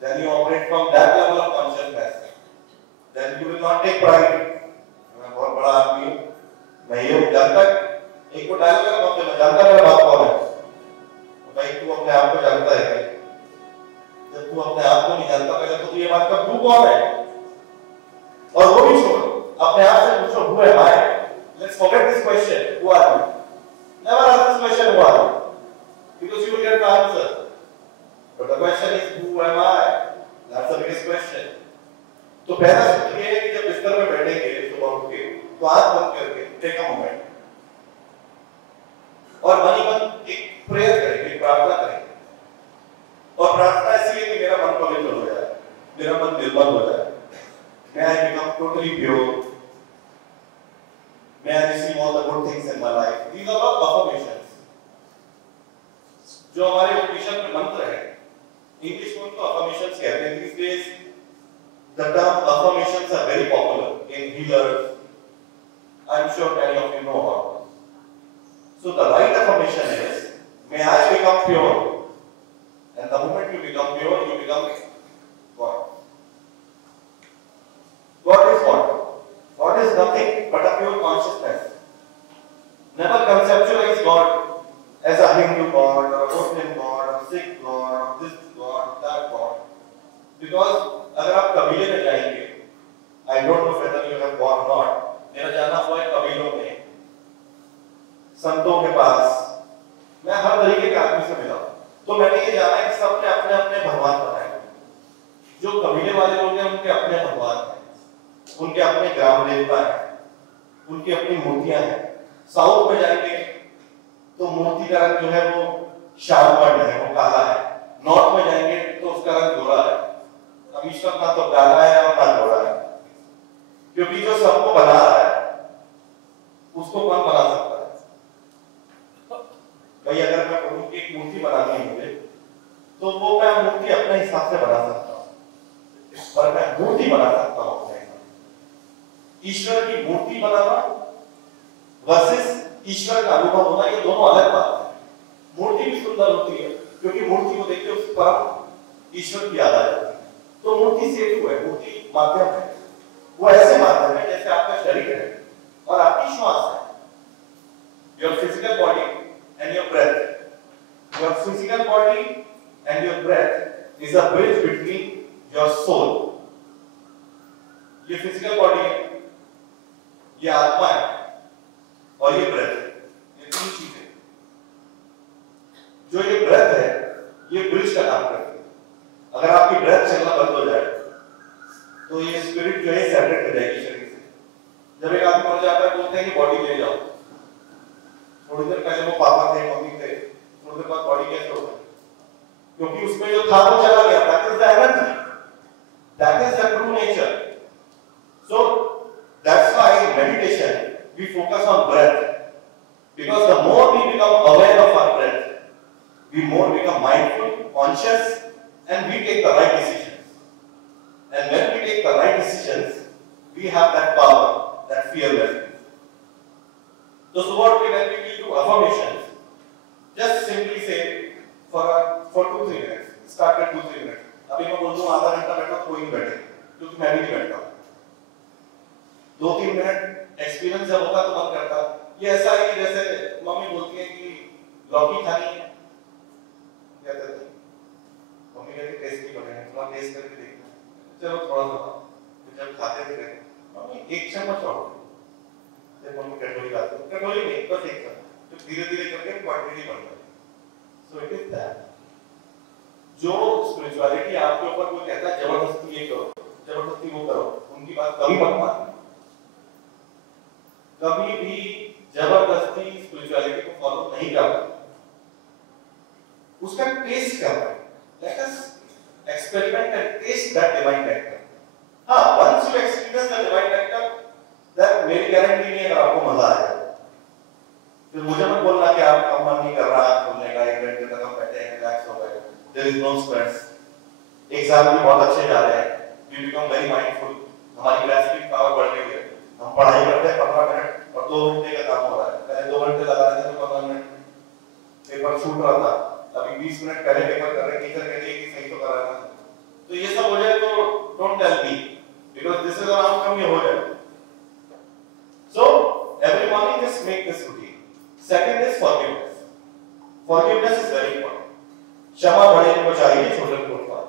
then you operate from that level of consciousness. Then you will not take pride. मैं बहुत बड़ा आदमी हूँ, मैं ये हूँ। जब तक एक को डायल कर मत मैं जानता मेरा बाप कौन है। तो भाई तू अपने आप को जानता है क्या? जब तू अपने आप को नहीं जानता पहले तो तू ये बात कर तू कौन है? और वो भी छोड़, अपने आप से पूछो who am I? Let's forget this question. Who are you? Never ask this question who are you, because you will get the answer. But the question is who am I? That's the biggest question. तो पहला सूत्र ये है कि जब बिस्तर में बैठेंगे सुबह उठ के तो आंख बंद करके टेक अ मोमेंट और मन ही मन एक प्रेयर करेंगे, प्रार्थना करेंगे। और प्रार्थना ऐसी है कि मेरा मन पवित्र हो जाए, मेरा मन निर्मल हो जाए, may I become totally pure, may I receive all the good things in my life. These are all affirmations. जो हमारे उपनिषद में मंत्र है, इंग्लिश में उनको affirmations कहते हैं। These days the term affirmations are very popular in healers. I'm sure many of you know about them. So the right affirmation is, may I become pure. And the moment you become pure, you become God. God is what? God is nothing but a pure consciousness. Never conceptualize God as a Hindu God, or a Muslim God, or a Sikh God, or this God, that God. Because अगर आप कबीले में जाएंगे, I don't know whether you have gone or not. मेरा जाना हुआ है कबीलों में, संतों के पास, मैं हर तरीके के आदमी से मिला। तो मैंने ये जाना है कि सबने अपने अपने भगवान बनाए। जो कबीले वाले लोग हैं उनके अपने भगवान हैं, उनके अपने ग्राम देवता हैं, उनकी अपनी मूर्तियां हैं। साउथ में जाएंगे तो मूर्ति का रंग जो है वो श्याम वर्ण है, वो काला है। नॉर्थ में जाएंगे तो उसका रंग गोरा है। अब ईश्वर ना तो काला है और ना गोरा है। क्योंकि जो सबको बना रहा है उसको कौन बना सकता है? भाई अगर मैं कहूं कि एक मूर्ति बनानी है मुझे, तो वो मैं मूर्ति अपने हिसाब से बना सकता हूं, पर मैं मूर्ति बना सकता हूं अपने हिसाब से। ईश्वर की मूर्ति बनाना वर्सेस ईश्वर का अनुभव होना, ये दोनों अलग बात है। मूर्ति भी सुंदर होती है क्योंकि मूर्ति को देखते उस पर ईश्वर की याद आ जाती है, तो मूर्ति से क्यों है? मूर्ति माध्यम है, वो ऐसे माध्यम है जैसे आपका शरीर है और आपकी श्वास है। Your physical body and your breath, your physical body and your breath is a bridge between your soul. ये फिजिकल बॉडी है, ये आत्मा है और ये ब्रेथ है, ये तीन चीजें। जो ये ब्रेथ है ये ब्रिज का काम करती है। अगर आपकी ब्रेथ चलना बंद हो जाए तो ये स्पिरिट जो है सेपरेट हो जाएगी शरीर से। जब एक आदमी मर जाता है बोलते हैं कि बॉडी ले जाओ, थोड़ी देर पहले वो पापा थे, मम्मी थे, थोड़ी देर बाद बॉडी कैसे होगा? क्योंकि उसमें जो था वो चला गया। That is the energy, that is the true nature. So that's why in meditation we focus on breath, because the more we become aware of our breath, we more become mindful, conscious, and we take the right decisions. And when we take the right decisions, we have that power, that fearlessness. So what we when we do affirmations, just simply say for 2-3 minutes. Start at 2-3 minutes. अभी मैं बोल दूं आधा घंटा बैठो तो कोई नहीं बैठे, क्योंकि मैं भी नहीं बैठता। 2-3 मिनट एक्सपीरियंस जब होगा तो मन करता। ये ऐसा है कि जैसे मम्मी बोलती है कि लौकी खानी है, क्या कहते हैं मम्मी, कहती टेस्टी बने हैं, थोड़ा टेस्ट करके देखना, चलो थोड़ा सा। जब खाते थे मम्मी 1 चम्मच और, जब मम्मी कटोरी खाते हैं, कटोरी नहीं बस 1 चम्मच, तो धीरे धीरे करके क्वांटिटी बढ़ जाती है। So it is that. जो स्पिरिचुअलिटी आपके ऊपर कोई कहता है जबरदस्ती ये करो, जबरदस्ती वो करो, उनकी बात कभी मत मानना। कभी भी जबरदस्ती स्पिरिचुअलिटी को फॉलो नहीं करना। उसका टेस्ट करना, let us experiment and test that divine nectar. हाँ, once you experience the divine nectar, that मेरी गारंटी नहीं है कि आपको मजा आएगा। फिर मुझे मत बोलना कि आपका मन नहीं कर रहा बोलने का, 1 घंटे तक हम बैठे हैं, रिलैक्स हो गए, there is no stress, exam भी बहुत अच्छे जा रहे हैं, वी बिकम वेरी माइंडफुल, हमारी ग्रास्पिंग पावर बढ़ गई है, हम पढ़ाई करते हैं 15 मिनट और 2 घंटे का काम हो रहा है। पहले 2 घंटे लगा रहे थे तो 15 मिनट पेपर छूट रहा था, अभी 20 मिनट पहले पेपर कर रहे हैं, टीचर कहती है कि सही तो कर रहा है। तो ये सब हो जाए तो don't tell me, because this is an outcome, ये हो जाए। So every morning just make this routine. Second is forgiveness. Forgiveness is very important. क्षमा बड़े को चाहिए, छोटे को पास।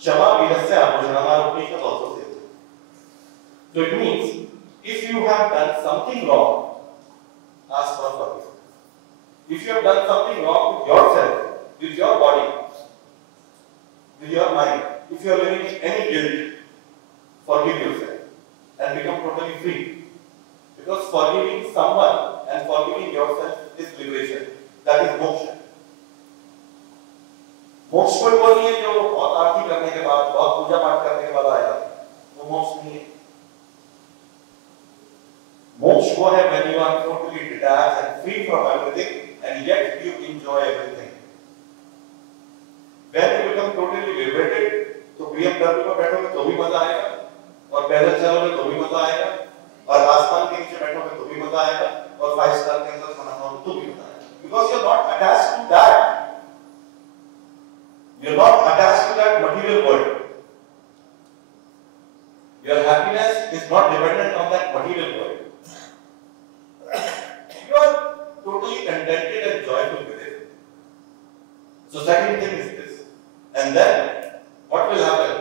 क्षमा वीरस्य आभूषणः, उपनिषद also says. So it means if you have done something wrong, ask for forgiveness. If you have done something wrong with yourself, with your body, with your mind, if you are living in any guilt, forgive yourself and become totally free. Because forgiving someone and forgiving yourself is liberation. That is moksha. मोक्ष कोई वो नहीं है जो बहुत आरती करने के बाद, बहुत पूजा पाठ करने के बाद आएगा, वो मोक्ष नहीं है। मोक्ष वो है when you are totally detached and free from everything and yet you enjoy everything. When you become totally liberated, तो BMW पर बैठोगे तो भी मजा आएगा, और पैदल चलोगे तो भी मजा आएगा, और आसमान के नीचे बैठोगे तो भी मजा आएगा, और 5 स्टार के अंदर खाना खाओगे तो भी मजा आएगा। Because you are not attached to that. You are not attached to that material world. Your happiness is not dependent on that material world. You are totally contented and joyful with it. So second thing is this. And then what will happen?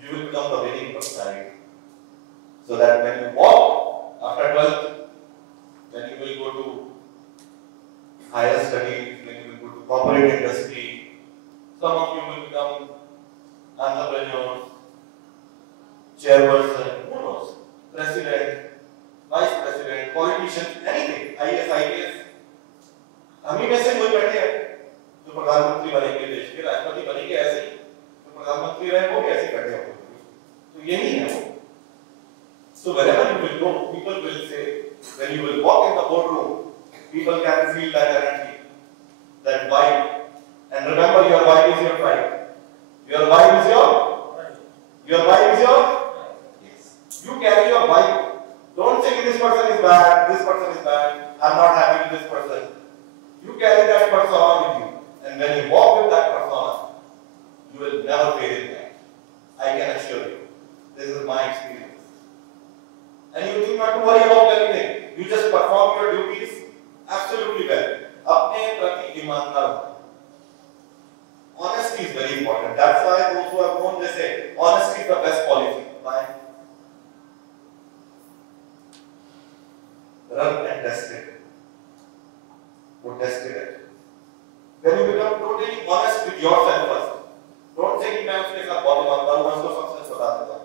You will become the winning personality. So that when you walk after 12th, when you will go to higher studies, when you will go to corporate industry, some of you will become entrepreneurs, chairperson, who knows, president, vice president, politician, anything, IAS, IPS. हम ही में से कोई बैठे हैं जो प्रधानमंत्री बनेंगे, देश के राष्ट्रपति बनेंगे, ऐसे ही तो प्रधानमंत्री रहे वो भी ऐसे बैठे होंगे। तो यही है वो। So wherever you will go, people will say, when you will walk in the boardroom, people can feel that energy, that vibe. And remember, your vibe is your tribe. Your vibe is your vibe is your, yes. You carry your vibe. Don't say this person is bad, this person is bad, I'm not happy with this person. You carry that persona with you. And when you walk with that persona, you will never fail in that. I can assure you. This is my experience. And you need not to worry about anything. You just perform your duties absolutely well. अपने प्रति ईमानदार हो. Honesty is very important. That's why those who have known, they say honesty is the best policy. Why? Run and test it. Who tested it? When you become totally honest with yourself first. Don't say कि मैं उसके साथ बहुत ईमानदार हूँ, मैं उसको success बता देता हूँ.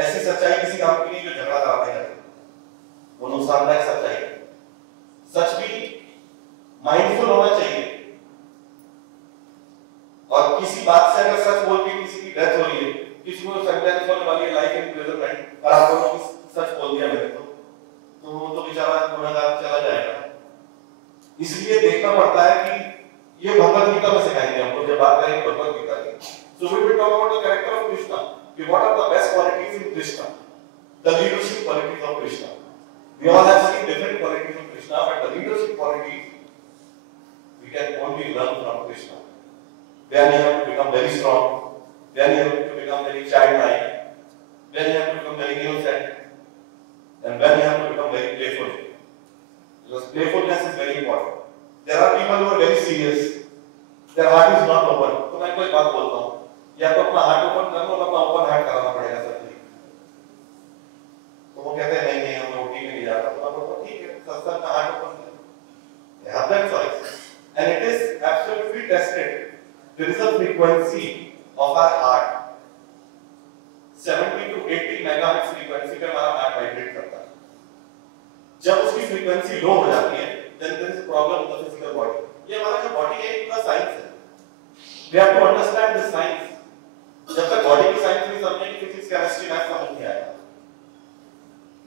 ऐसी सच्चाई किसी काम की नहीं जो झगड़ा कराने लगे. वो नुकसानदायक सच्चाई है. सच भी माइंडफुल होना चाहिए. और किसी बात से अगर सच बोल के किसी की डेथ हो रही है, किसी को सेंटेंस होने वाली है लाइफ इम्प्रिजनमेंट, और आप दोनों की सच बोल दिया मैंने तो वो तो बेचारा गुनहगार चला जाएगा. इसलिए देखना पड़ता है कि ये भगवद गीता में सिखाएंगे हमको जब बात करेंगे भगवद गीता की. So we will talk about the character of Krishna. What are the best qualities in Krishna? The leadership qualities of Krishna. We all have seen different qualities of Krishna, but the leadership qualities we can only learn from Krishna. When you have to become very strong, when you have to become very childlike, when you have to become very innocent, and when you have to become very playful. Because playfulness is very important. There are people who are very serious. Their heart is not open. तो मैं कोई बात बोलता हूँ, या तो अपना heart open कर लो, अपना ओपन हार्ट कराना पड़ेगा सबके. तो वो कहते हैं नहीं हम रोटी में नहीं जाता. तो आप बोलते ठीक है, सत्संग का हार्ट ओपन कर. They have that choice, and it is absolutely tested. There is a frequency of our heart. 70 to 80 megahertz frequency पे हमारा हार्ट वाइब्रेट करता है. जब उसकी फ्रीक्वेंसी लो हो जाती है, then there is a problem in the physical body. ये हमारा जो बॉडी है पूरा साइंस है. We have to understand this science. जब तक बॉडी की साइंस नहीं समझेंगे, फिजिक्स केमिस्ट्री मैथ समझ नहीं आएगा.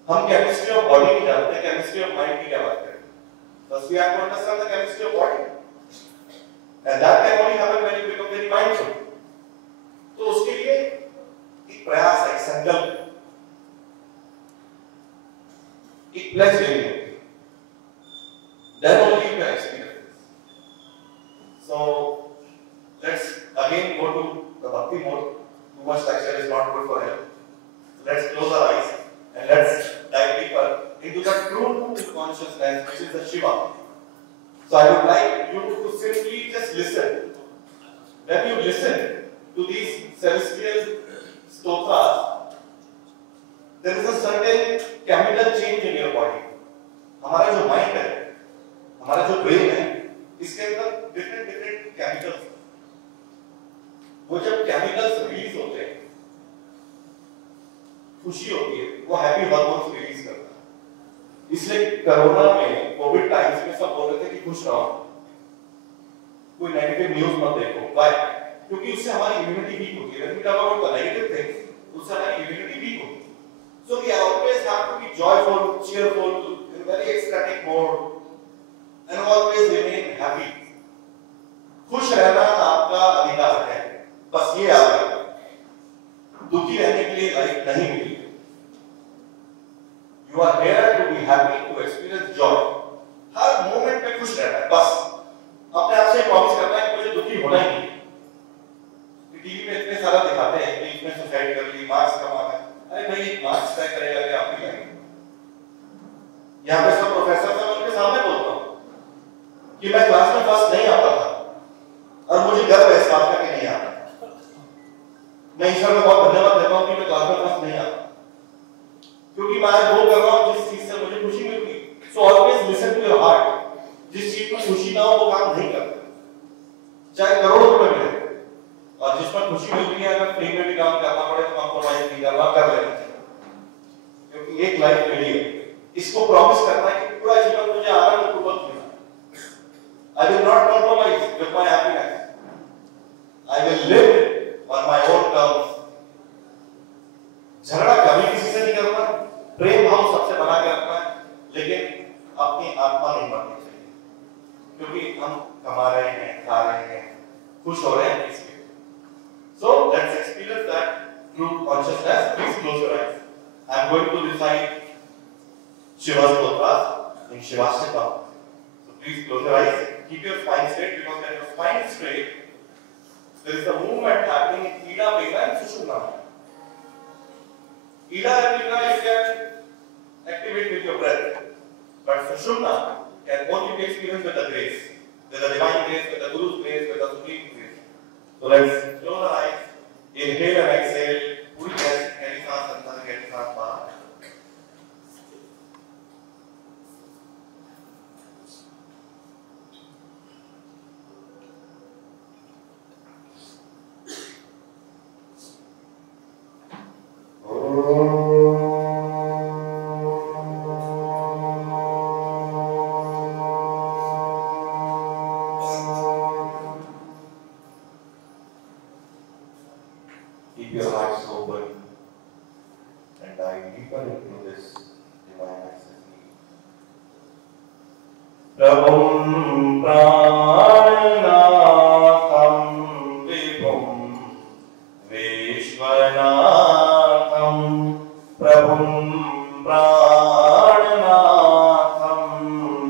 हम केमिस्ट्री ऑफ बॉडी नहीं जानते, केमिस्ट्री ऑफ माइंड की क्या बात करें. First we have to understand the chemistry of body, and that can only happen when you become very mindful. तो उसके लिए एक प्रयास, एक संकल्प, एक प्लेज लेनी होती है. Then only you can experience this. So let's again go to the bhakti mode. Too much lecture is not good for him. Let's close our eyes and let's dive deeper into the true consciousness, which is the Shiva. So I would like you to simply just listen. When you listen to these celestial stotras, there is a certain chemical change in your body. हमारा जो mind है, हमारा जो brain है, इसके अंदर different chemicals. वो जब chemicals release होते हैं, खुशी होती है, वो happy hormones release करता है. इसलिए कोरोना में, कोविड टाइम्स में सब बोल रहे थे कि खुश रहो, कोई नेगेटिव न्यूज मत देखो. Why? क्योंकि उससे हमारी इम्यूनिटी वीक होती है. When we talk about the negative things, उससे हमारी इम्यूनिटी वीक होती है. So we always have to be joyful, cheerful, in a very ecstatic mode, and always remain happy. खुश रहना आपका अधिकार है. बस ये याद रखना. दुखी रहने के लिए लाइफ नहीं मिली. You are here to be happy, to experience joy. Her moment में खुश रहना है. बस अपने आप से प्रॉमिस करना है कि मुझे दुखी होना ही नहीं. टीवी में इतने सारा दिखाते हैं कि इसने सुसाइड कर ली, मार्क्स कमाना है. अरे भाई मार्क्स तय करेगा कि आपकी लाइफ. यहाँ पे सब प्रोफेसर से उनके सामने बोलता हूँ कि मैं क्लास में फर्स्ट नहीं आता था और मुझे गर्व है इस बात का कि नहीं आता. मैं ईश्वर को बहुत धन्यवाद देता हूँ कि मैं क्लास में फर्स्ट नहीं आता, क्योंकि मैं आज वो कर रहा हूँ जिस चीज से मुझे खुशी मिलती. So always listen to your heart. जिस चीज में खुशी ना हो वो काम नहीं करता, चाहे करोड़ों रुपए मिले. और जिसमें खुशी मिलती है, अगर फ्री में भी काम करना पड़े तो कॉम्प्रोमाइज नहीं करना, कर लेना चाहिए. क्योंकि एक लाइफ मिली है. इसको प्रॉमिस करना है कि पूरा जीवन मुझे आनंद पूर्वक जीना. I will not compromise with my happiness. I will live on my own terms. झगड़ा कभी किसी से नहीं करना, प्रेम अपनी आत्मा नहीं मरनी चाहिए, क्योंकि हम कमा रहे हैं, खा रहे हैं, खुश हो रहे हैं इसलिए। So let's experience that through consciousness. Please close your eyes. I am going to recite Shiva's mantras in Shivashtakam. So please close your eyes. Keep your spine straight, because when your spine is straight, there is a movement happening in Ida, Pingala and Sushumna. Ida and Pingala you can activate with your breath, but Sushumna can only be experienced with the grace, with the divine grace, with the Guru's grace, with the supreme grace. So let's close our eyes, inhale and exhale, पूरी गहरी सांस अंदर, गहरी सांस बाहर। Keep your hearts open and dive deeper into this divine access. Prabhum Prananatham Vibhum Vishwanatham Prabhum Prananatham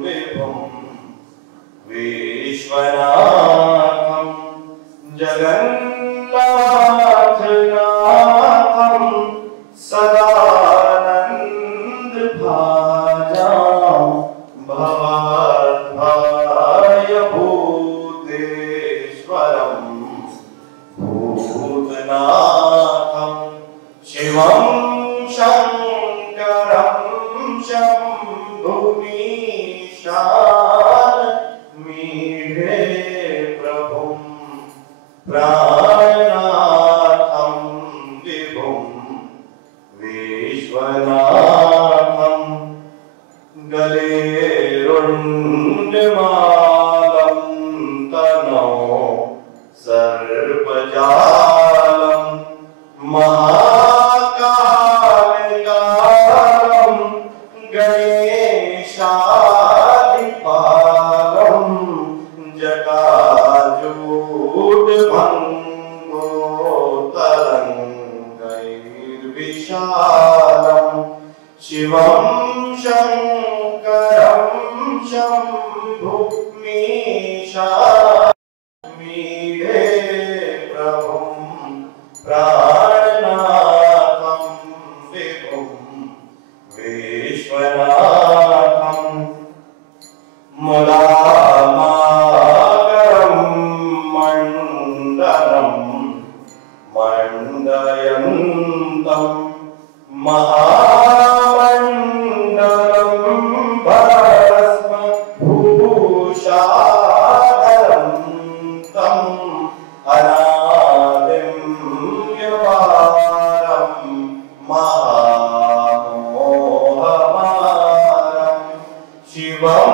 Vibhum Vishwanatham Jagannathanam Sadanand Bhajam Bhavadbhaya Bhuteshwaram Bhutnatham Shivam Shankaram Shambhumishan Midhe Prabhum Prananatham Vibhum Vishwanatham Gale Rundamalam Tano Sarpajalam Mahakalikalam Ganeshadipalam Jakajut Bhango Tarangair Vishalam Shivam Shankaram Shambhumishan Midhe Prabhum Prananatham Vibhum Vishwanatham Mulamagaram Mandalam Mandayantam Mahamandalam Bhasma Bhushadharam Tam Anadim Yavaram Mahamohamaram Shivam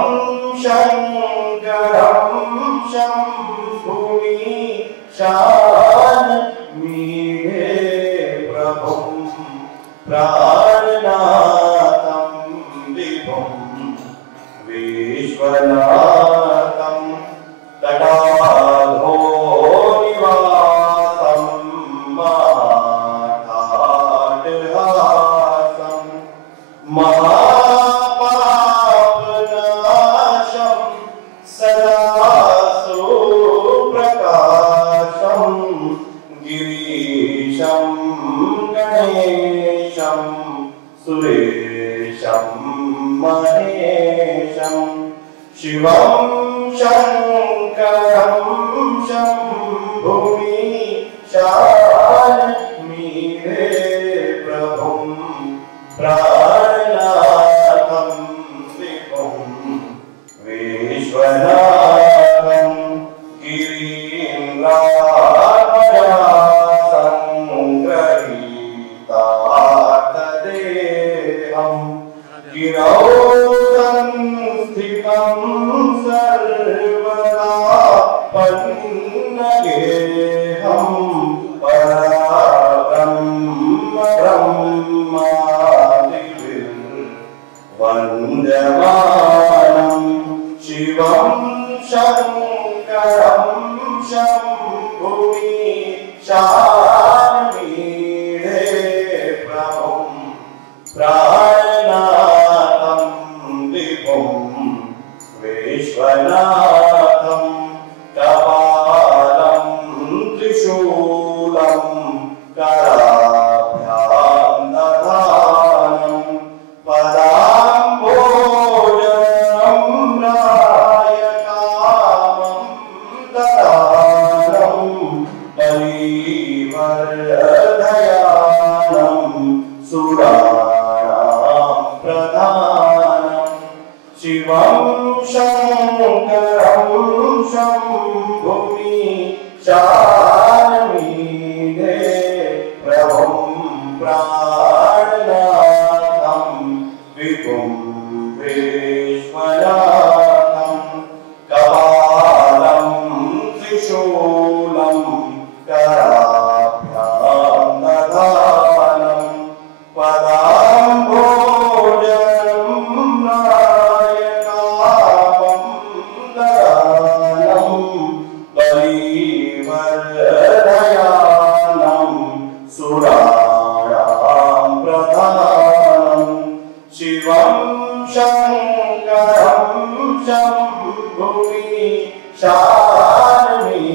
Shankaram Shambhumishan Midhe Prabhum Prananatham Vibhum Vishwanatham Tadadho Nivasam Mahatadhasam Mahapapnasham Sada Suprakasham Girisham Ganesham Suresham Mahesham Shivam Shankaram Shambhumishan Midhe Prabhum Prananatham Vibhum Vishwanatham Girindraja Girautam Sthikam Sarvada Pannageham Parabrahma Brahmadivir Vandamam शिवं शङ्करं शम्भुमि शान्मीढे प्रभुं प्राणनाथं विभुं विश्वनाथं कपालं त्रिशूलं कराभ्यां दधानं पदाम्भोजनं नायकामं ददानं परिवर्धयानं सुराणां प्रधानं शिवं शङ्करं शम्भुमि शान्मीढे प्रभुं प्राणनाथं विभुं विश्वनाथं कपालं त्रिशूलं कराभ्यां दधानं पदाम्भोजनं नायकामं ददानं परिवर्धयानं सुराणां प्रधानं शिवं शङ्करं शम्भुमि शान्मीढे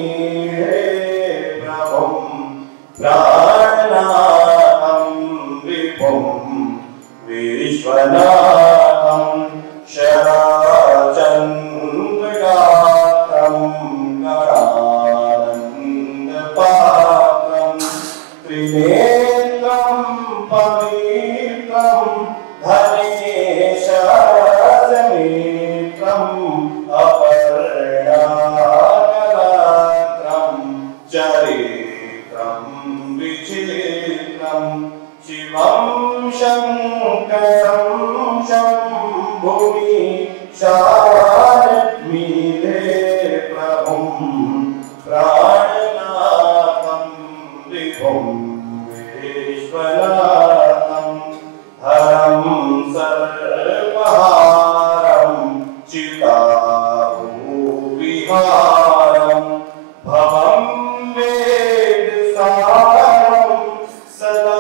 प्रभुं प्राणनाथं विभुं विश्वनाथं शरचन्द्रगात्रं गणानन्दपात्रं त्रिनेत्रं पवित्रं धनेशसमेत्रम् अपर्णाकरात्रं चरित्रं विचित्रं शिवं शङ्करं शम्भुमि शान्मीढे प्रभुं प्राणनाथं विभुं विश्वनाथं हरं सर्वहारं चिताभूविहारं भवं वेदसारं सदा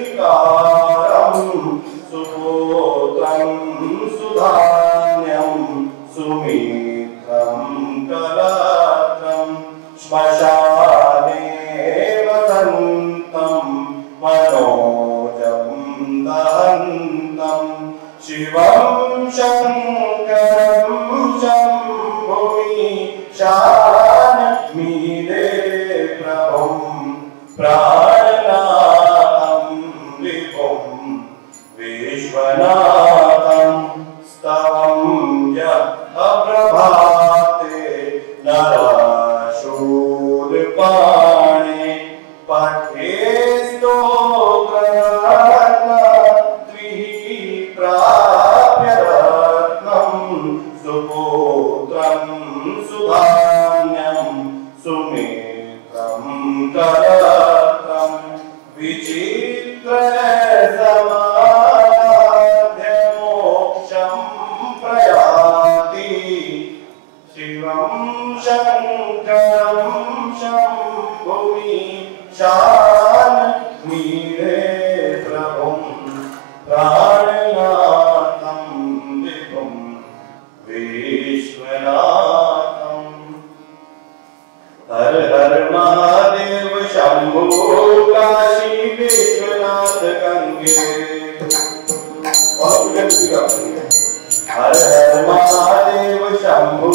निर्विकारं सुपुत्रं सुधान्यं सुमित्रं कलत्रं श्मशाने वसन्तं मनोजं दहन्तं शिवं शङ्करं शम्भुमि शान्मीढे प्रभुं प्राणनाथं विभुं विश्वनाथं स्तवं य अप्रभाते नरशूलपाणे पठे स्तोत्ररत्नत्रिः प्राप्य रत्नं सुपुत्रं सुधान्यं सुमित्रं कलत्रं विचित्रसमाराध्य मोक्षं प्रयाति शिवं शङ्करं शम्भुमि शान्मीढे प्रभुं प्राणनाथं विभुं विश्वनाथं हर हर महादेव शंभो काशी विश्वनाथ गंगे हर हर महादेव शंभो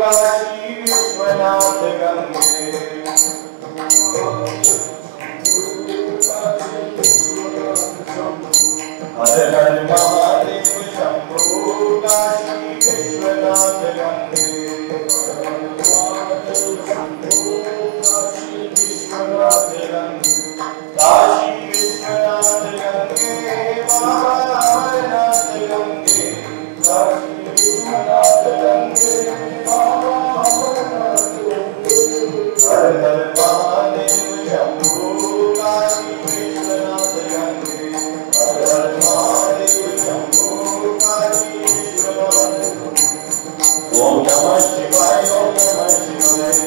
काशी विश्वनाथ गंगे हर हर महादेव शंभो काशी विश्वनाथ गंगे काशी विश्वनाथ गंगे महानाथ गंगे काशी विश्वनाथ गंगे हर हर महादेव शंभो काशी विश्वनाथ गंगे हर हर महादेव शंभो नमः शिवाय ओम नमः शिवाय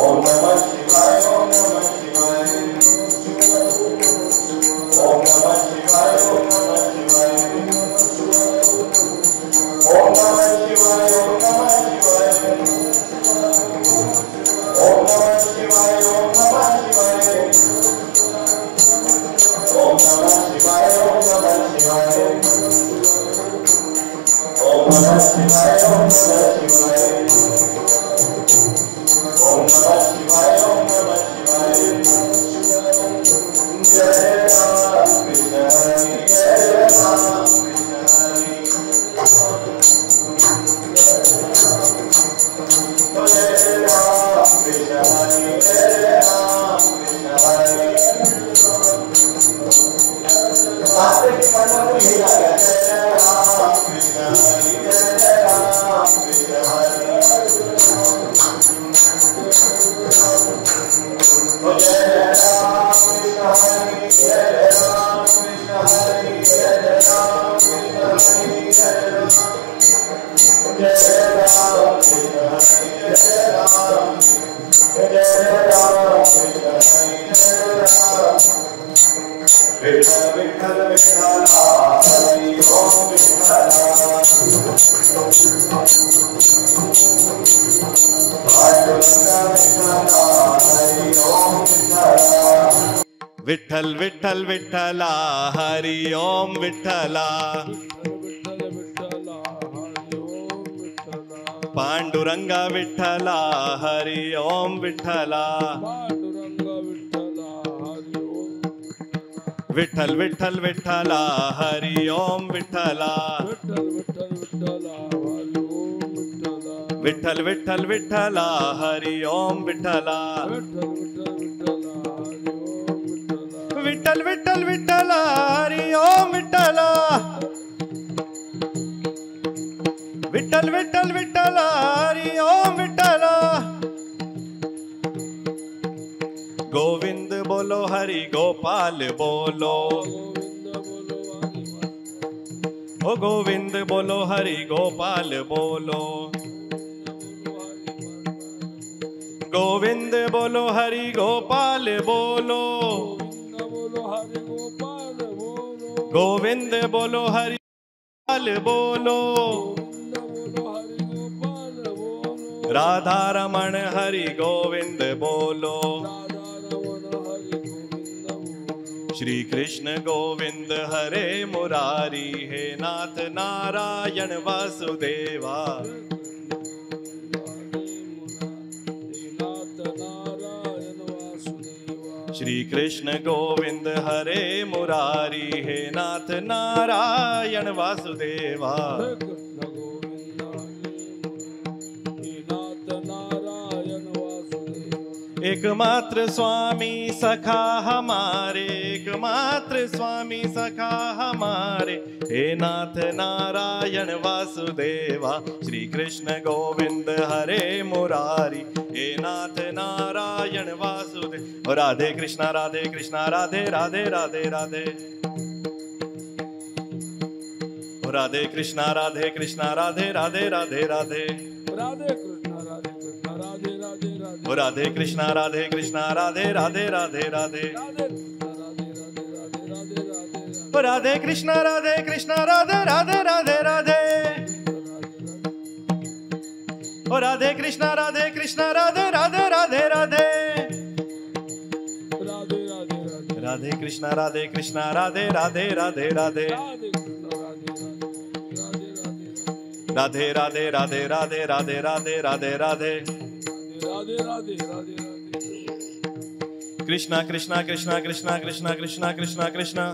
ओम नमः शिवाय ओम नमः शिवाय ओम नमः शिवाय ओम नमः शिवाय ओम नमः शिवाय ओम नमः शिवाय ओम नमः शिवाय ओम नमः शिवाय ओम नमः शिवाय ओम नमः शिवाय ओम नमः शिवाय ओम नमः शिवाय ओम नमः शिवाय ओम नमः शिवाय जय राम कृष्ण हरि जय राम कृष्ण हरि जय राम कृष्ण हरि जय राम कृष्ण हरि आते के पंडा ही लगा जय राम कृष्ण हरि जय राम कृष्ण हरि जय राम कृष्ण हरि जय राम कृष्ण हरि जय राम कृष्ण हरि जय राम कृष्ण हरि जय राम कृष्ण हरि जय राम विठ्ठल विठ्ठल विठ्ठला हरि ओम विठ्ठला पांडुरंगा विठ्ठला हरि ओम विठ्ठला विठ्ठल विठ्ठल विठ्ठला हरि ओम विठ्ठला पांडुरंगा विठ्ठला हरि ओम विठ्ठला विठ्ठल विठ्ठल विठ्ठला हरि ओम विठ्ठला विठ्ठल विठ्ठल विठ्ठला हरि ओम विठ्ठला विठ्ठल विठ्ठल विठ्ठला हरि ओम विठ्ठला विठ्ठल विठ्ठल विठ्ठला हरि ओम विठ्ठला गोविंद बोलो हरि गोपाल बोलो ओ गोविंद बोलो हरि गोपाल बोलो गोविंद बोलो हरि गोपाल बोलो गोविंद बोलो हरि गोपाल बोलो राधा रमण हरि गोविंद बोलो श्री कृष्ण गोविंद हरे मुरारी हे नाथ नारायण वासुदेवा श्री कृष्ण गोविंद हरे मुरारी हे नाथ नारायण वासुदेवा एकमात्र स्वामी सखा हमारे एकमात्र स्वामी सखा हमारे हे नाथ नारायण वासुदेवा श्री कृष्ण गोविंद हरे मुरारी हे नाथ नारायण वासुदेव राधे कृष्णा राधे राधे राधे राधे राधे कृष्णा राधे राधे राधे राधे राधे राधे कृष्णा राधे राधे राधे राधे राधे राधे कृष्णा राधे राधे राधे राधे राधे राधे कृष्णा राधे राधे राधे राधे राधे राधे कृष्णा राधे राधे राधे राधे राधे राधे राधे राधे राधे राधे राधे राधे राधे कृष्णा कृष्णा कृष्णा कृष्णा कृष्णा कृष्णा कृष्णा कृष्णा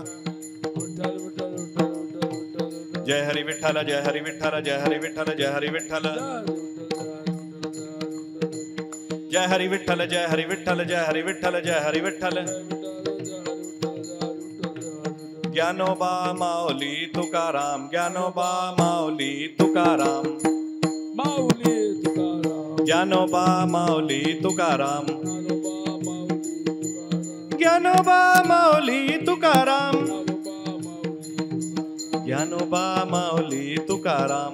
जय हरि विठ्ठल जय हरि विठ्ठल जय हरि विठ्ठल जय हरि विठ्ठल जय हरि विठ्ठल जय हरि विठ्ठल जय हरि विठ्ठल जय हरि विठ्ठल ज्ञानोबा माऊली तुकाराम ज्ञानोबा माऊली तुकाराम माऊली तुकाराम ज्ञानोबा माऊली तुकाराम ज्ञानोबा माऊली तुकाराम ज्ञानोबा माऊली तुकाराम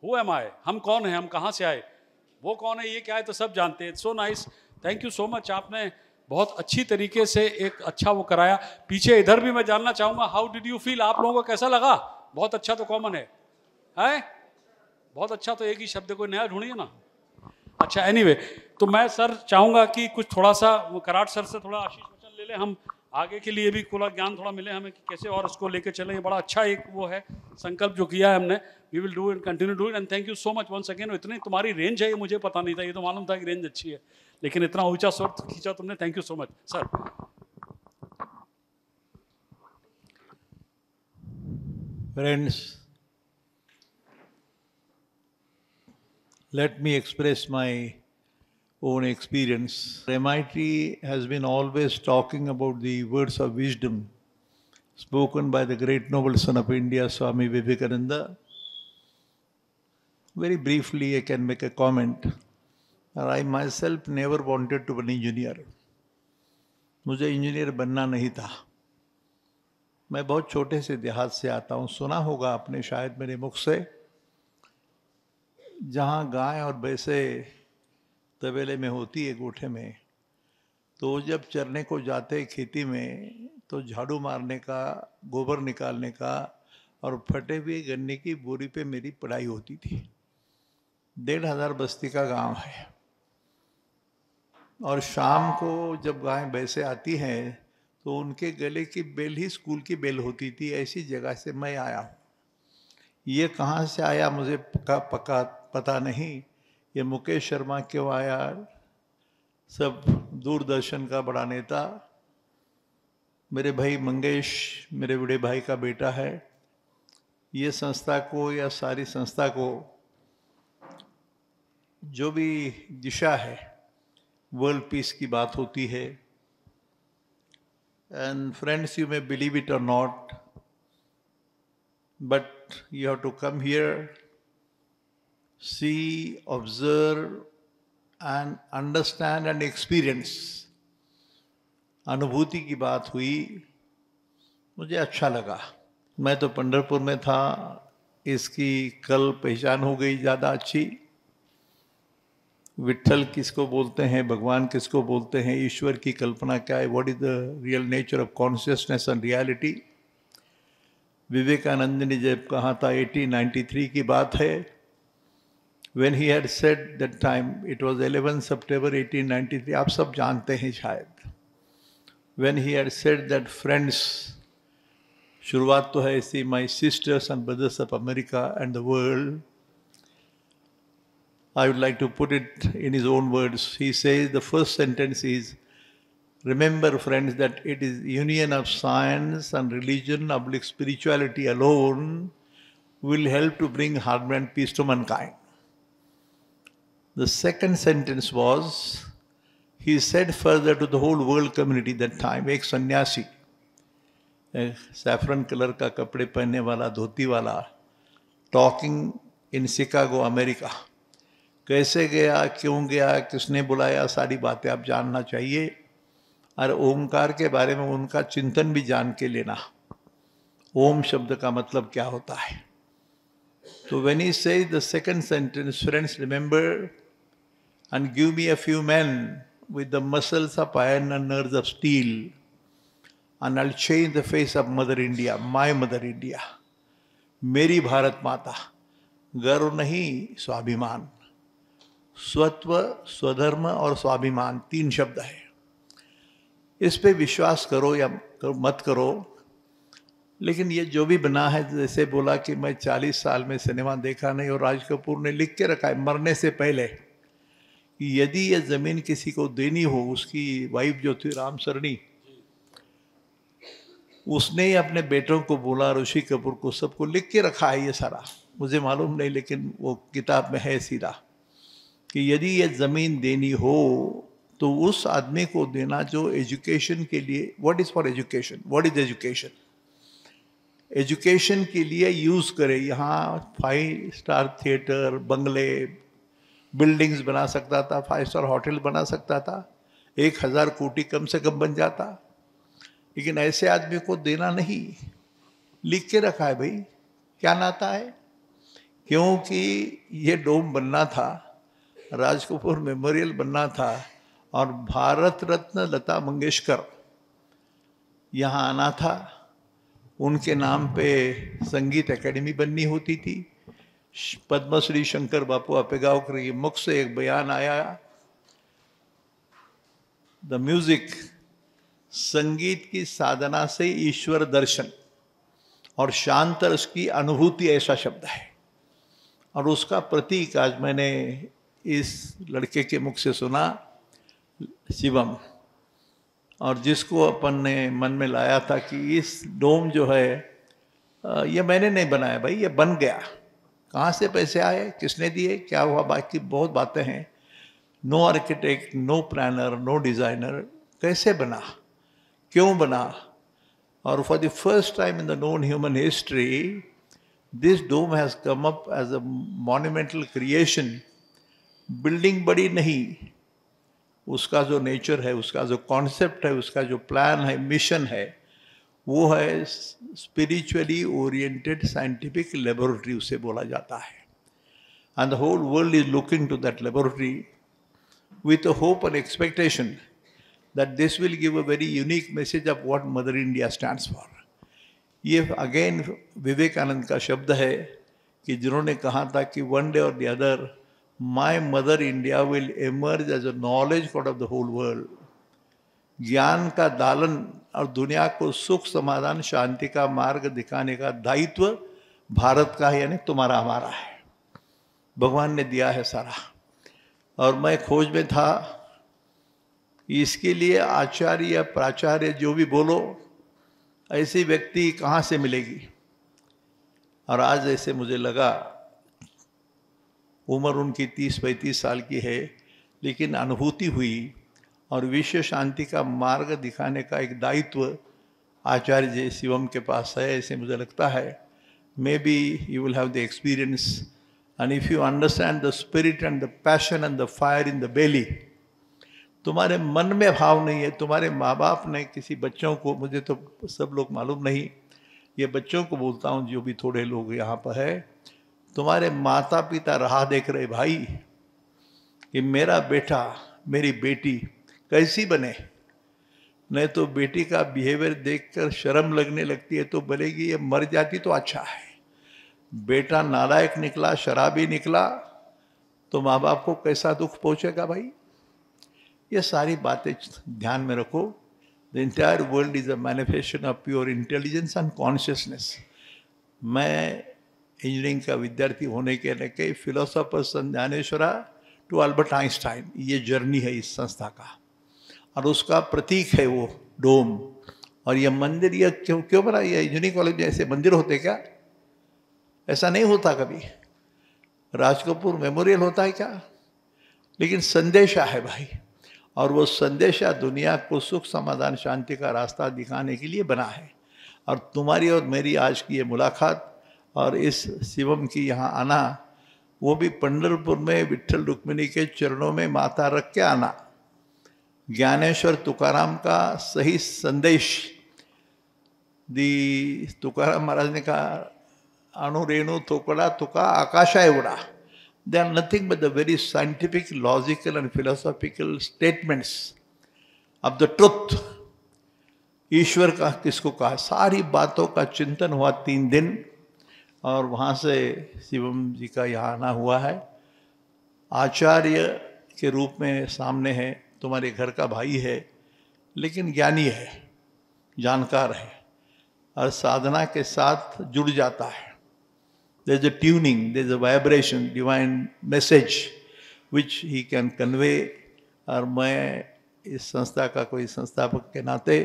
हु एम आई, हम कौन हैं, हम कहाँ से आए, वो कौन है, ये क्या है, तो सब जानते हैं. So nice, thank you so much. आपने बहुत अच्छी तरीके से एक अच्छा वो कराया. पीछे इधर भी मैं जानना चाहूँगा, हाउ डिड यू फील, आप लोगों को कैसा लगा? बहुत अच्छा तो कॉमन है, बहुत अच्छा तो एक ही शब्द, कोई नया ढूंढिए ना. अच्छा, एनीवे, तो मैं सर चाहूँगा कि कुछ थोड़ा सा कराट सर से थोड़ा आशीष वचन ले लें, हम आगे के लिए भी खुला ज्ञान थोड़ा मिले हमें कि कैसे और इसको लेके चलें. ये बड़ा अच्छा एक वो है संकल्प जो किया है हमने. We will do and continue do it and thank you so much once again. इतनी तुम्हारी रेंज है ये मुझे पता नहीं था, ये तो मालूम था कि रेंज अच्छी है, लेकिन इतना ऊंचा स्वर खींचा तुमने. Thank you so much sir. Friends, let me express my own experience. MIT has been always talking about the words of wisdom spoken by the great noble son of India, Swami Vivekananda. Very briefly, I can make a comment. I myself never wanted to be an engineer. मुझे engineer बनना नहीं था. मैं बहुत छोटे से देहात से आता हूँ. सुना होगा आपने शायद मेरे मुख से, जहाँ गाय और भैंसे तबेले में होती है गोठे में, तो जब चरने को जाते खेती में तो झाड़ू मारने का, गोबर निकालने का और फटे हुए गन्ने की बोरी पे मेरी पढ़ाई होती थी. 1500 बस्ती का गांव है, और शाम को जब गाय भैंसे आती हैं तो उनके गले की बेल ही स्कूल की बेल होती थी. ऐसी जगह से मैं आया हूँ. ये कहाँ से आया मुझे पक्का पता नहीं. ये मुकेश शर्मा क्यों आया, सब दूरदर्शन का बड़ा नेता, मेरे भाई मंगेश मेरे बड़े भाई का बेटा है. ये संस्था को या सारी संस्था को जो भी दिशा है, वर्ल्ड पीस की बात होती है. And friends, you may believe it or not, but you have to come here, see, observe and understand and experience. अनुभूति की बात हुई, मुझे अच्छा लगा. मैं तो पंढरपुर में था, इसकी कल पहचान हो गई ज़्यादा अच्छी. विट्ठल किसको बोलते हैं, भगवान किसको बोलते हैं, ईश्वर की कल्पना क्या है, what is the real nature of consciousness and reality. Vivekananda ने जब कहा था, 1893 की बात है, when he had said that time, it was 11 September 1893, आप सब जानते हैं शायद. when he had said that, friends, शुरुआत तो है ऐसी, my sisters and brothers of America and the world, I would like to put it in his own words. He says, the first sentence is, remember friends that it is union of science and religion, public spirituality alone will help to bring harmony and peace to mankind. The second sentence was, he said further to the whole world community that time, एक सन्यासी, saffron colour का कपड़े पहनने वाला, धोती वाला, talking in Chicago America, कैसे गया, क्यों गया, किसने बुलाया, सारी बातें आप जानना चाहिए. और ओमकार के बारे में उनका चिंतन भी जान के लेना. ओम शब्द का मतलब क्या होता है. तो when he says the second sentence, friends, remember and give me a few men with the muscles of iron and nerves of steel, and I'll change the face of Mother India, my Mother India. मेरी भारत माता. गर्व नहीं, स्वाभिमान. स्वत्व, स्वधर्म और स्वाभिमान, 3 शब्द है. इस पे विश्वास करो या मत करो, लेकिन ये जो भी बना है, जैसे बोला कि मैं 40 साल में सिनेमा देखा नहीं, और राज कपूर ने लिख के रखा है मरने से पहले कि यदि ये जमीन किसी को देनी हो, उसकी वाइफ जो थी राम सरनी, उसने ही अपने बेटों को बोला, ऋषि कपूर को, सबको लिख के रखा है ये सारा. मुझे मालूम नहीं, लेकिन वो किताब में है सीधा, कि यदि ये ज़मीन देनी हो तो उस आदमी को देना जो एजुकेशन के लिए, what is for education, what is education, education के लिए यूज़ करे. यहाँ 5 स्टार थिएटर, बंगले, बिल्डिंग्स बना सकता था, 5 स्टार होटल बना सकता था, 1000 कोटी कम से कम बन जाता. लेकिन ऐसे आदमी को देना नहीं. लिख के रखा है भाई, क्या नाता है, क्योंकि ये डोम बनना था, राज कपूर मेमोरियल बनना था और भारत रत्न लता मंगेशकर यहाँ आना था। उनके नाम पे संगीत एकेडमी बननी होती थी। पद्मश्री शंकर बापू अपेगावकर के मुख से एक बयान आया, द म्यूजिक, संगीत की साधना से ईश्वर दर्शन और शांत रस की अनुभूति, ऐसा शब्द है। और उसका प्रतीक आज मैंने इस लड़के के मुख से सुना, शिवम, और जिसको अपन ने मन में लाया था कि इस डोम जो है ये मैंने नहीं बनाया भाई, ये बन गया। कहाँ से पैसे आए, किसने दिए, क्या हुआ, बाकी बहुत बातें हैं। No architect, no planner, no designer, कैसे बना, क्यों बना। और for the first time in the known human history this dome has come up as a monumental creation. Building बड़ी नहीं, उसका जो नेचर है, उसका जो कॉन्सेप्ट है, उसका जो प्लान है, मिशन है, वो है स्पिरिचुअली ओरिएंटेड साइंटिफिक लेबोरेटरी, उसे बोला जाता है। And the whole world is looking to that laboratory with a hope and expectation that this will give a very unique message of what Mother India stands for. ये again Vivekananda का शब्द है कि जिन्होंने कहा था कि one day or the other my Mother India will emerge as a knowledge god of the whole world. ज्ञान का दालन और दुनिया को सुख, समाधान, शांति का मार्ग दिखाने का दायित्व भारत का है, यानी तुम्हारा, हमारा है। भगवान ने दिया है सारा। और मैं खोज में था, इसके लिए आचार्य, प्राचार्य, जो भी बोलो, ऐसी व्यक्ति कहाँ से मिलेगी। और आज ऐसे मुझे लगा, उम्र उनकी 30-35 साल की है, लेकिन अनुभूति हुई और विश्व शांति का मार्ग दिखाने का एक दायित्व आचार्य जी शिवम के पास है, ऐसे मुझे लगता है। May be you will have the experience, and if you understand the spirit and the passion and the fire in the belly, तुम्हारे मन में भाव नहीं है। तुम्हारे माँ बाप ने किसी बच्चों को, मुझे तो सब लोग मालूम नहीं, ये बच्चों को बोलता हूँ जो भी थोड़े लोग यहाँ पर है, तुम्हारे माता पिता राह देख रहे भाई कि मेरा बेटा, मेरी बेटी कैसी बने। नहीं तो बेटी का बिहेवियर देखकर शर्म लगने लगती है तो बोलेगी ये मर जाती तो अच्छा है। बेटा नालायक निकला, शराबी निकला, तो माँ बाप को कैसा दुख पहुंचेगा भाई। ये सारी बातें ध्यान में रखो। The entire world is a manifestation of pure intelligence and consciousness. मैं इंजीनियरिंग का विद्यार्थी होने के लेके philosopher Sant Dnyaneshwara to Albert Einstein, ये जर्नी है इस संस्था का, और उसका प्रतीक है वो डोम। और ये मंदिर, ये क्यों बना, ये इंजीनियरिंग कॉलेज में ऐसे मंदिर होते क्या? ऐसा नहीं होता कभी। राज कपूर मेमोरियल होता है क्या? लेकिन संदेशा है भाई, और वो संदेशा दुनिया को सुख, समाधान, शांति का रास्ता दिखाने के लिए बना है। और तुम्हारी और मेरी आज की ये मुलाकात और इस शिवम की यहाँ आना, वो भी पंढरपुर में विट्ठल रुक्मिणी के चरणों में माथा रख के आना। ज्ञानेश्वर तुकाराम का सही संदेश, तुकाराम महाराज ने कहा, अणु रेणु थोकड़ा तुका आकाशा एवड़ा। They are nothing but the very scientific, logical and philosophical statements of the truth. ईश्वर का किसको कहा, सारी बातों का चिंतन हुआ 3 दिन, और वहाँ से शिवम जी का यहाँ आना हुआ है। आचार्य के रूप में सामने है, तुम्हारे घर का भाई है, लेकिन ज्ञानी है, जानकार है, और साधना के साथ जुड़ जाता है। There's a tuning, there's a vibration, divine message which he can convey। और मैं इस संस्था का कोई संस्थापक के नाते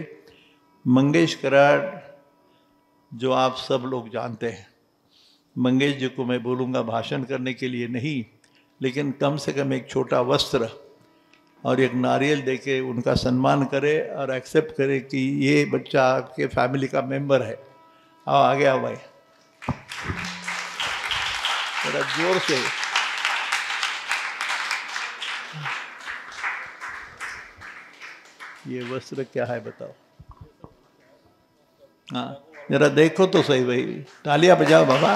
मंगेश कराड़, जो आप सब लोग जानते हैं, मंगेश जी को मैं बोलूँगा भाषण करने के लिए नहीं, लेकिन कम से कम एक छोटा वस्त्र और एक नारियल देके उनका सम्मान करे और एक्सेप्ट करे कि ये बच्चा आपके फैमिली का मेंबर है। आओ आगे आओ भाई, थोड़ा जोर से। ये वस्त्र क्या है बताओ? हाँ जरा देखो तो सही भाई, तालियां बजाओ बाबा।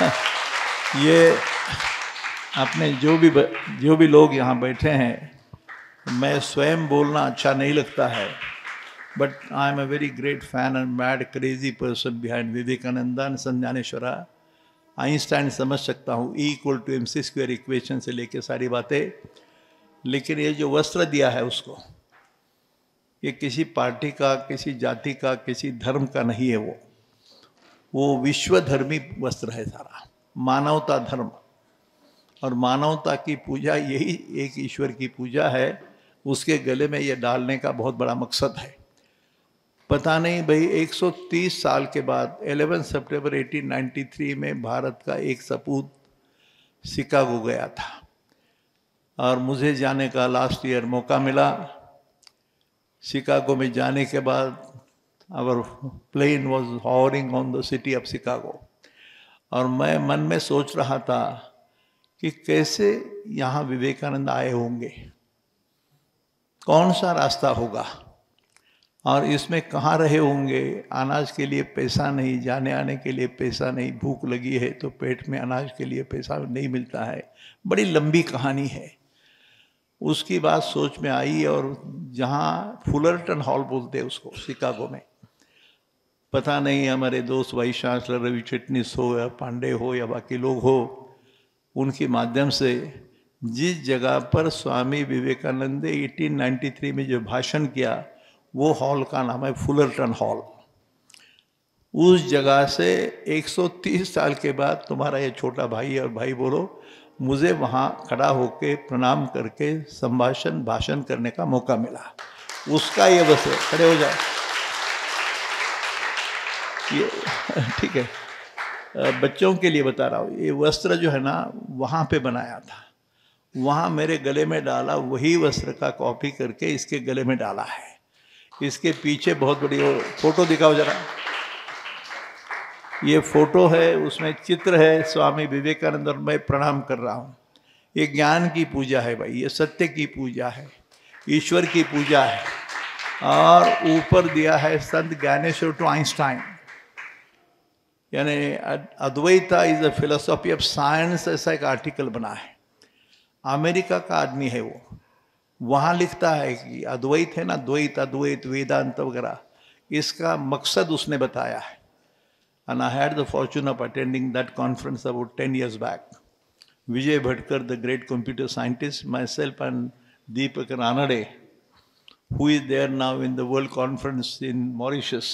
ये आपने जो भी लोग यहाँ बैठे हैं, मैं स्वयं बोलना अच्छा नहीं लगता है, but I am a very great fan and mad crazy person behind Vivekananda and Sant Gyaneshwara. Einstein समझ सकता हूँ, E=mc² इक्वेशन से लेके सारी बातें, लेकिन ये जो वस्त्र दिया है उसको, ये किसी पार्टी का, किसी जाति का, किसी धर्म का नहीं है। वो विश्वधर्मी वस्त्र है सारा, मानवता धर्म और मानवता की पूजा, यही एक ईश्वर की पूजा है। उसके गले में ये डालने का बहुत बड़ा मकसद है। पता नहीं भाई, 130 साल के बाद 11 सितंबर 1893 में भारत का एक सपूत शिकागो गया था और मुझे जाने का लास्ट ईयर मौका मिला। शिकागो में जाने के बाद our plane was hovering on the city of Chicago और मैं मन में सोच रहा था कि कैसे यहाँ विवेकानंद आए होंगे, कौन सा रास्ता होगा और इसमें कहाँ रहे होंगे। अनाज के लिए पैसा नहीं, जाने आने के लिए पैसा नहीं, भूख लगी है तो पेट में अनाज के लिए पैसा नहीं मिलता है। बड़ी लंबी कहानी है। उसकी बात सोच में आई और जहाँ फुलरटन हॉल बोलते हैं उसको शिकागो में, पता नहीं हमारे दोस्त वाइस चांसलर रवि चिटनिस हो या पांडे हो या बाकी लोग हो, उनके माध्यम से जिस जगह पर स्वामी विवेकानंद ने 1893 में जो भाषण किया, वो हॉल का नाम है फुलरटन हॉल। उस जगह से 130 साल के बाद तुम्हारा ये छोटा भाई और भाई बोलो, मुझे वहाँ खड़ा होके प्रणाम करके भाषण करने का मौका मिला। उसका ये बस है, खड़े हो जाए ये ठीक है। बच्चों के लिए बता रहा हूँ, ये वस्त्र जो है ना वहाँ पे बनाया था, वहाँ मेरे गले में डाला, वही वस्त्र का कॉपी करके इसके गले में डाला है। इसके पीछे बहुत बड़ी फोटो दिखाओ जरा, ये फोटो है, उसमें चित्र है स्वामी विवेकानंद और मैं प्रणाम कर रहा हूँ। ये ज्ञान की पूजा है भाई, ये सत्य की पूजा है, ईश्वर की पूजा है। और ऊपर दिया है संत ज्ञानेश्वर टू आइंस्टाइन, यानी Advaita is a philosophy of science, ऐसा एक आर्टिकल बना है। अमेरिका का आदमी है वो, वहाँ लिखता है कि अद्वैत है ना, द्वैत अद्वैत वेदांत वगैरह, इसका मकसद उसने बताया है। And I had the fortune of attending that conference about 10 years back. Vijay Bhatkar, the great computer scientist, myself and Deepak Ranade, who is there now in the World Conference in Mauritius,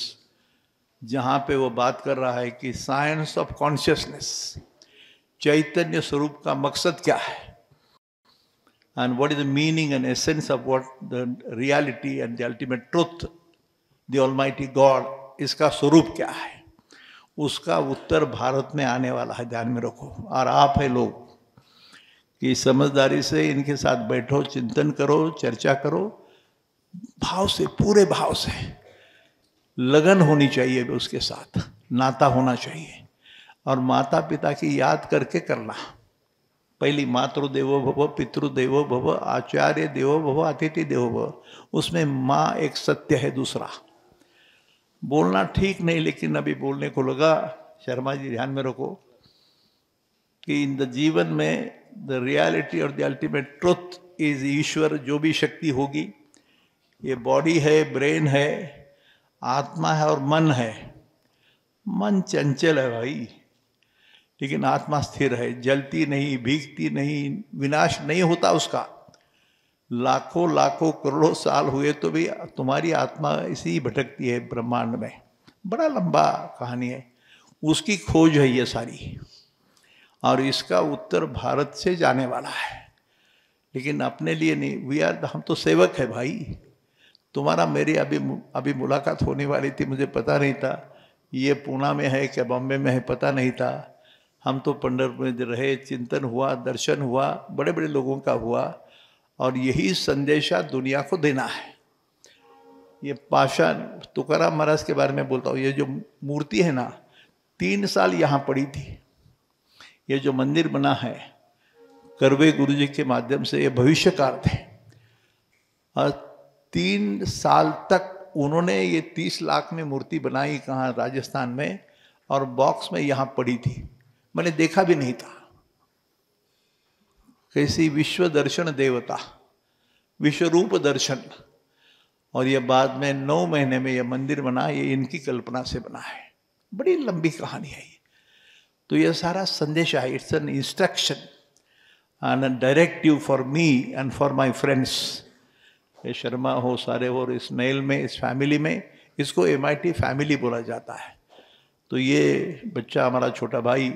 जहाँ पे वो बात कर रहा है कि science of consciousness, चैतन्य स्वरूप का मकसद क्या है, and what is the meaning and essence of what the reality and the ultimate truth, the Almighty God, इसका स्वरूप क्या है, उसका उत्तर भारत में आने वाला है। ध्यान में रखो। और आप है लोग कि समझदारी से इनके साथ बैठो, चिंतन करो, चर्चा करो, भाव से, पूरे भाव से, लगन होनी चाहिए उसके साथ, नाता होना चाहिए। और माता पिता की याद करके करना। पहली मातृदेवो भव, पितृदेवो भव, आचार्य देवो भव, अतिथि देवो भव, उसमें माँ एक सत्य है। दूसरा बोलना ठीक नहीं, लेकिन अभी बोलने को लगा, शर्मा जी ध्यान में रखो कि इन द जीवन में द रियलिटी और द अल्टीमेट ट्रुथ इज ईश्वर। जो भी शक्ति होगी, ये बॉडी है, ब्रेन है, आत्मा है और मन है। मन चंचल है भाई, लेकिन आत्मा स्थिर है, जलती नहीं, भीगती नहीं, विनाश नहीं होता उसका। लाखों लाखों करोड़ों साल हुए तो भी तुम्हारी आत्मा इसी भटकती है ब्रह्मांड में। बड़ा लंबा कहानी है, उसकी खोज है ये सारी, और इसका उत्तर भारत से जाने वाला है, लेकिन अपने लिए नहीं। वी आर, हम तो सेवक है भाई। तुम्हारा मेरी अभी मुलाकात होने वाली थी, मुझे पता नहीं था ये पूना में है क्या बॉम्बे में है, पता नहीं था। हम तो पंढरपुर में रहे, चिंतन हुआ, दर्शन हुआ, बड़े बड़े लोगों का हुआ, और यही संदेशा दुनिया को देना है। ये पाषाण, तुकाराम महाराज के बारे में बोलता हूँ, ये जो मूर्ति है ना, 3 साल यहाँ पड़ी थी। ये जो मंदिर बना है करवे गुरु जी के माध्यम से, ये भविष्यकाल थे, और 3 साल तक उन्होंने ये 30 लाख में मूर्ति बनाई, कहाँ, राजस्थान में, और बॉक्स में यहाँ पड़ी थी। मैंने देखा भी नहीं था। कैसी विश्व दर्शन देवता, विश्वरूप दर्शन। और ये बाद में 9 महीने में ये मंदिर बना, ये इनकी कल्पना से बना है। बड़ी लंबी कहानी है ये। तो ये सारा संदेश है, it's an instruction and a directive for me and for my friends. ये शर्मा हो, सारे हो, इस मेल में, इस फैमिली में, इसको MIT फैमिली बोला जाता है। तो ये बच्चा हमारा छोटा भाई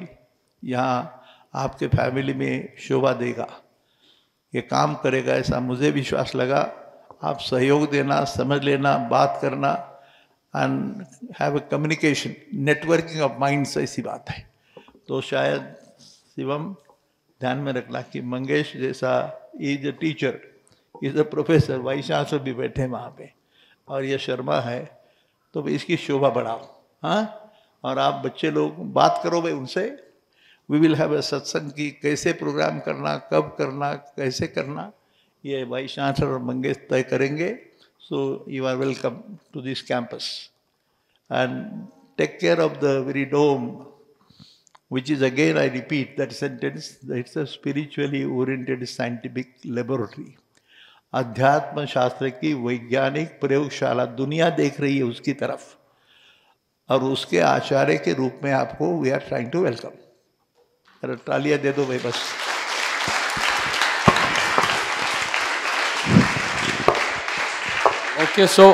यहाँ आपके फैमिली में शोभा देगा, ये काम करेगा, ऐसा मुझे विश्वास लगा। आप सहयोग देना, समझ लेना, बात करना and have a communication, networking of minds, ऐसी बात है। तो शायद शिवम ध्यान में रखना कि मंगेश जैसा is a teacher, is a professor, vice chancellor भी बैठे वहाँ पे, और ये शर्मा है, तो इसकी शोभा बढ़ाओ। हाँ, और आप बच्चे लोग बात करो भाई उनसे। वी विल हैव अ सत्संग की कैसे प्रोग्राम करना, कब करना, कैसे करना, ये वाइस चांसलर और मंगेश तय करेंगे। So you are welcome to this campus and take care of the very dome, which is again, I repeat that sentence, it's a spiritually oriented scientific laboratory. अध्यात्म शास्त्र की वैज्ञानिक प्रयोगशाला दुनिया देख रही है उसकी तरफ, और उसके आचार्य के रूप में आपको we are trying to welcome. अरे तालियां दे दो भाई बस। Okay, so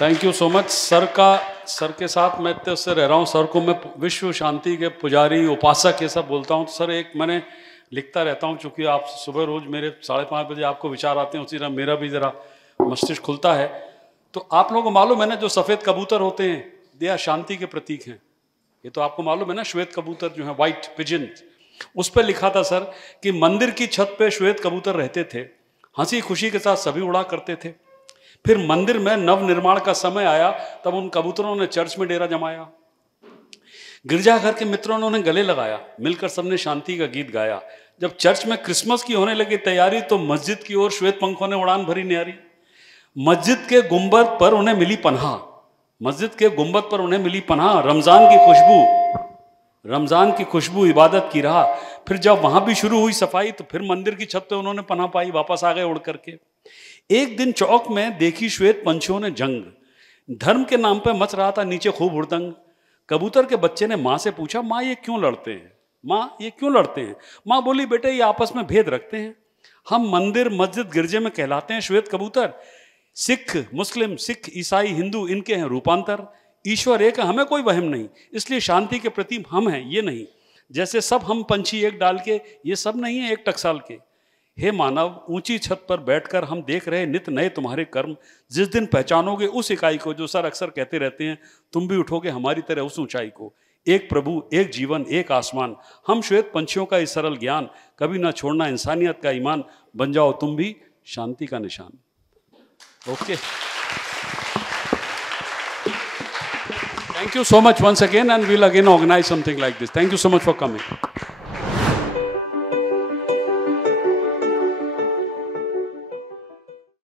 thank you so much. Sir के साथ मैं इतने उससे रह रहा हूँ, सर को मैं विश्व शांति के पुजारी, उपासक ये सब बोलता हूँ। तो सर एक मैंने लिखता रहता हूँ, चूँकि आप सुबह रोज मेरे 5:30 बजे आपको विचार आते हैं, उसी तरह मेरा भी ज़रा मस्तिष्क खुलता है। तो आप लोगों को मालूम है ना, जो सफ़ेद कबूतर होते हैं दे आर शांति के प्रतीक हैं। ये तो आपको मालूम है ना, श्वेत कबूतर जो है, वाइट पिजन। उस पर लिखा था सर कि मंदिर की छत पे श्वेत कबूतर रहते थे, हंसी खुशी के साथ सभी उड़ा करते थे। फिर मंदिर में नव निर्माण का समय आया, तब उन कबूतरों ने चर्च में डेरा जमाया। गिरजाघर के मित्रों ने उन्हें गले लगाया, मिलकर सबने शांति का गीत गाया। जब चर्च में क्रिसमस की होने लगी तैयारी, तो मस्जिद की ओर श्वेत पंखों ने उड़ान भरी न्यारी। मस्जिद के गुंबद पर उन्हें मिली पनाह, मस्जिद के गुंबद पर उन्हें मिली पनाह। रमजान की खुशबू इबादत की राह। फिर जब वहां भी शुरू हुई सफाई, तो फिर मंदिर की छत पे उन्होंने पनाह पाई, वापस आ गए उड़ करके। एक दिन चौक में देखी श्वेत पंछियों ने जंग, धर्म के नाम पे मच रहा था नीचे खूब हुड़दंग। कबूतर के बच्चे ने माँ से पूछा, माँ ये क्यों लड़ते हैं, माँ ये क्यों लड़ते हैं। माँ बोली, बेटे ये आपस में भेद रखते हैं, हम मंदिर मस्जिद गिरजे में कहलाते हैं श्वेत कबूतर। सिख मुस्लिम, सिख ईसाई हिंदू, इनके हैं रूपांतर। ईश्वर एक है, हमें कोई वहम नहीं, इसलिए शांति के प्रति हम हैं ये नहीं। जैसे सब हम पंछी एक डाल के, ये सब नहीं है एक टकसाल के। हे मानव, ऊंची छत पर बैठकर हम देख रहे नित नए तुम्हारे कर्म। जिस दिन पहचानोगे उस इकाई को, जो सर अक्सर कहते रहते हैं, तुम भी उठोगे हमारी तरह उस ऊंचाई को। एक प्रभु, एक जीवन, एक आसमान, हम श्वेत पंछियों का इस सरल ज्ञान, कभी ना छोड़ना इंसानियत का ईमान, बन जाओ तुम भी शांति का निशान। Okay, thank you so much once again, and we'll again organize something like this. Thank you so much for coming.